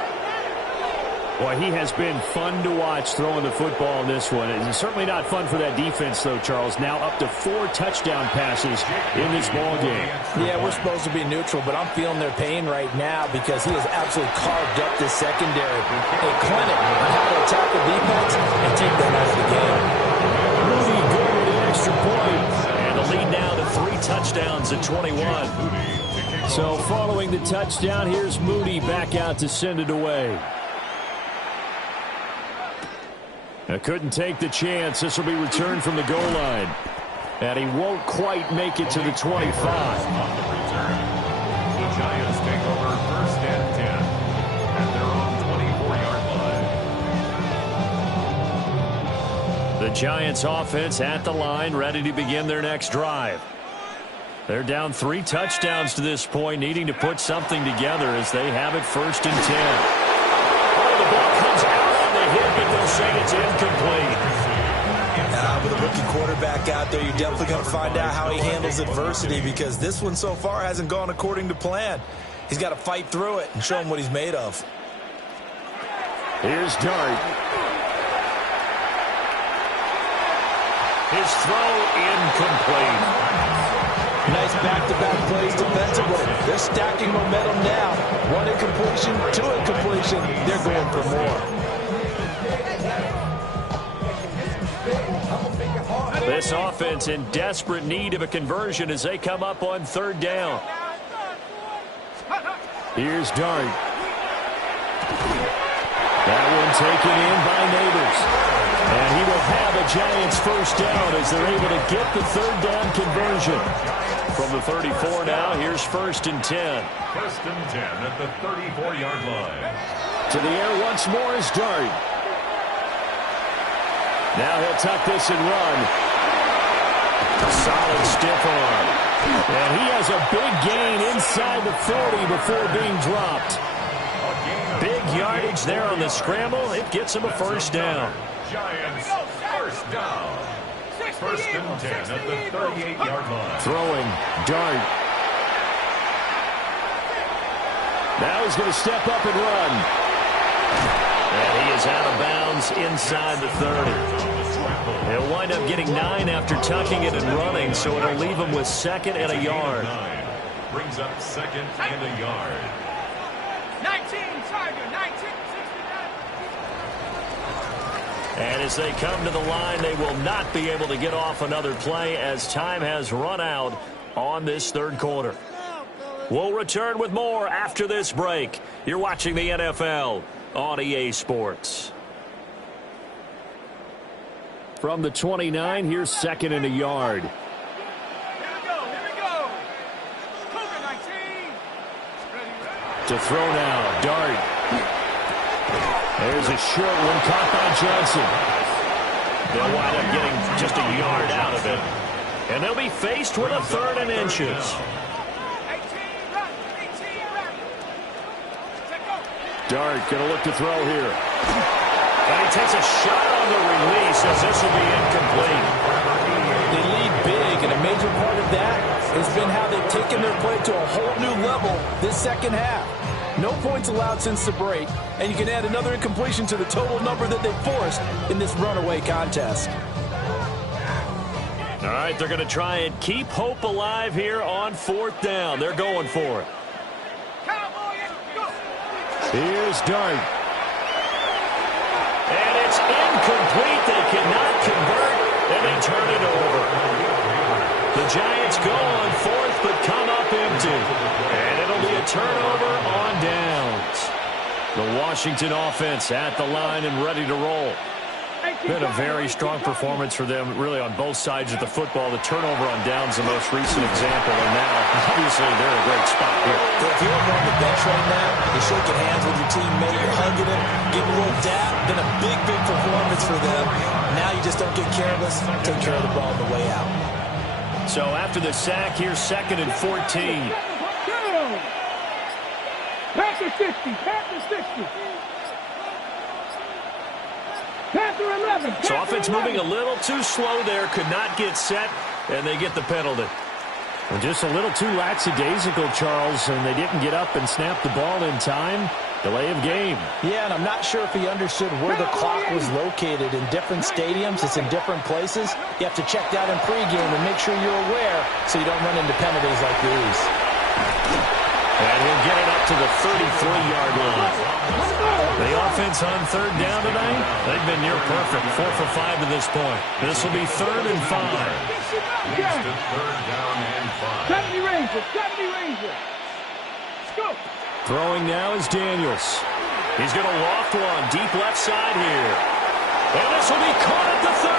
Boy, he has been fun to watch throwing the football in this one. It's certainly not fun for that defense, though, Charles. Now up to 4 touchdown passes in this ball game. Yeah, we're supposed to be neutral, but I'm feeling their pain right now because he has absolutely carved up this secondary. A clinic on how to attack the defense and take them out of the game. Moody good with the extra point. And the lead now to 3 touchdowns at 21. So following the touchdown, here's Moody back out to send it away. Couldn't take the chance. This will be returned from the goal line. And he won't quite make it to the 25. On the return, the Giants take over 1st and 10 at their own 24-yard line. The Giants offense at the line, ready to begin their next drive. They're down 3 touchdowns to this point, needing to put something together as they have it 1st and 10. Oh, the ball comes out. But they'll say it's incomplete. With a rookie quarterback out there, you're definitely going to find out how he handles adversity because this one so far hasn't gone according to plan. He's got to fight through it and show him what he's made of. Here's Dart. His throw incomplete. Nice back-to-back plays defensively. They're stacking momentum now. 1 incompletion, 2 incompletion. They're going for more. This offense in desperate need of a conversion as they come up on 3rd down. Here's Dart. That one taken in by Neighbors. And he will have a Giants 1st down as they're able to get the 3rd down conversion. From the 34 now, here's 1st and 10. 1st and 10 at the 34-yard line. To the air once more is Dart. Now he'll tuck this and run. A solid stiff arm. And he has a big gain inside the 40 before being dropped. Big yardage there on the scramble. It gets him a first down. Giants, first down. First and 10 at the 38-yard line. Throwing, Dart. Now he's going to step up and run. And he is out of bounds inside the 30. He'll wind up getting 9 after tucking it and running, so it'll leave him with second and a yard. Brings up second and a yard. 19, Tiger, 19. And as they come to the line, they will not be able to get off another play as time has run out on this third quarter. We'll return with more after this break. You're watching the NFL on EA Sports. From the 29, here's second and a yard. Here we go. Cougar 19. Ready. To throw now, Dart. There's a short one caught by Johnson. They'll wind up getting just a yard out of it. And they'll be faced with a third and inches. Dart going to look to throw here. And he takes a shot on the release as this will be incomplete. They lead big, and a major part of that has been how they've taken their play to a whole new level this second half. No points allowed since the break, and you can add another incompletion to the total number that they forced in this runaway contest. All right, they're going to try and keep hope alive here on fourth down. They're going for it. Here's Dart. And it's incomplete. They cannot convert, and they turn it over. The Giants go on fourth, but come up empty. And it'll be a turnover on downs. The Washington offense at the line and ready to roll. Been a very strong performance for them, really, on both sides of the football. The turnover on downs, the most recent example, and now, obviously, they're in a great spot here. If you're on the bench right now, you're shaking hands with your teammate, you're hugging him, giving a little dap, been a big, big performance for them. Now you just don't get careless, take care of the ball on the way out. So after the sack, here's second and 14. Packer 60, Packer 60. Packer 11. So offense moving a little too slow there, could not get set, and they get the penalty. Well, just a little too lackadaisical, Charles, and they didn't get up and snap the ball in time. Delay of game. Yeah, and I'm not sure if he understood where the clock was located. In different stadiums, it's in different places. You have to check that in pregame and make sure you're aware so you don't run into penalties like these. And he'll get it up to the 33-yard line. The offense on third down tonight, they've been near perfect. 4 for 5 to this point. This will be third and 5. Needs to third down and 5. 70 Rangers, 70 Rangers. Let's go. Throwing now is Daniels. He's going to loft one deep left side here. And this will be caught at the 30.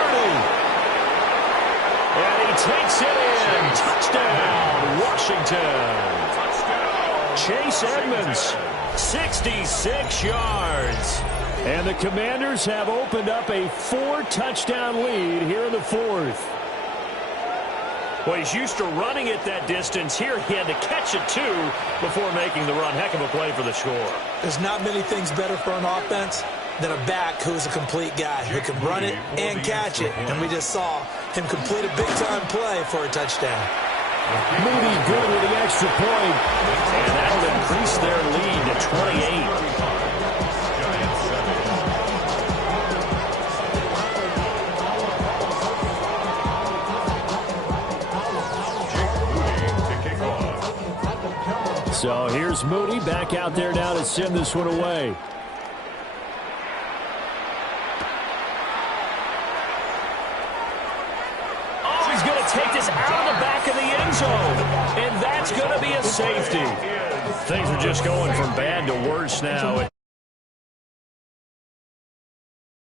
And he takes it in. Touchdown, Washington. Chase Edmonds, 66 yards. And the Commanders have opened up a 4-touchdown lead here in the fourth. Well, he's used to running it that distance. Here he had to catch it, too, before making the run. Heck of a play for the score. There's not many things better for an offense than a back who's a complete guy who can run it and catch it. And we just saw him complete a big-time play for a touchdown. Moody good with the extra point. And that'll increase their lead to 28. So here's Moody back out there now to send this one away. Oh, he's going to take this out of the back of the end zone. And that's going to be a safety. Things are just going from bad to worse now.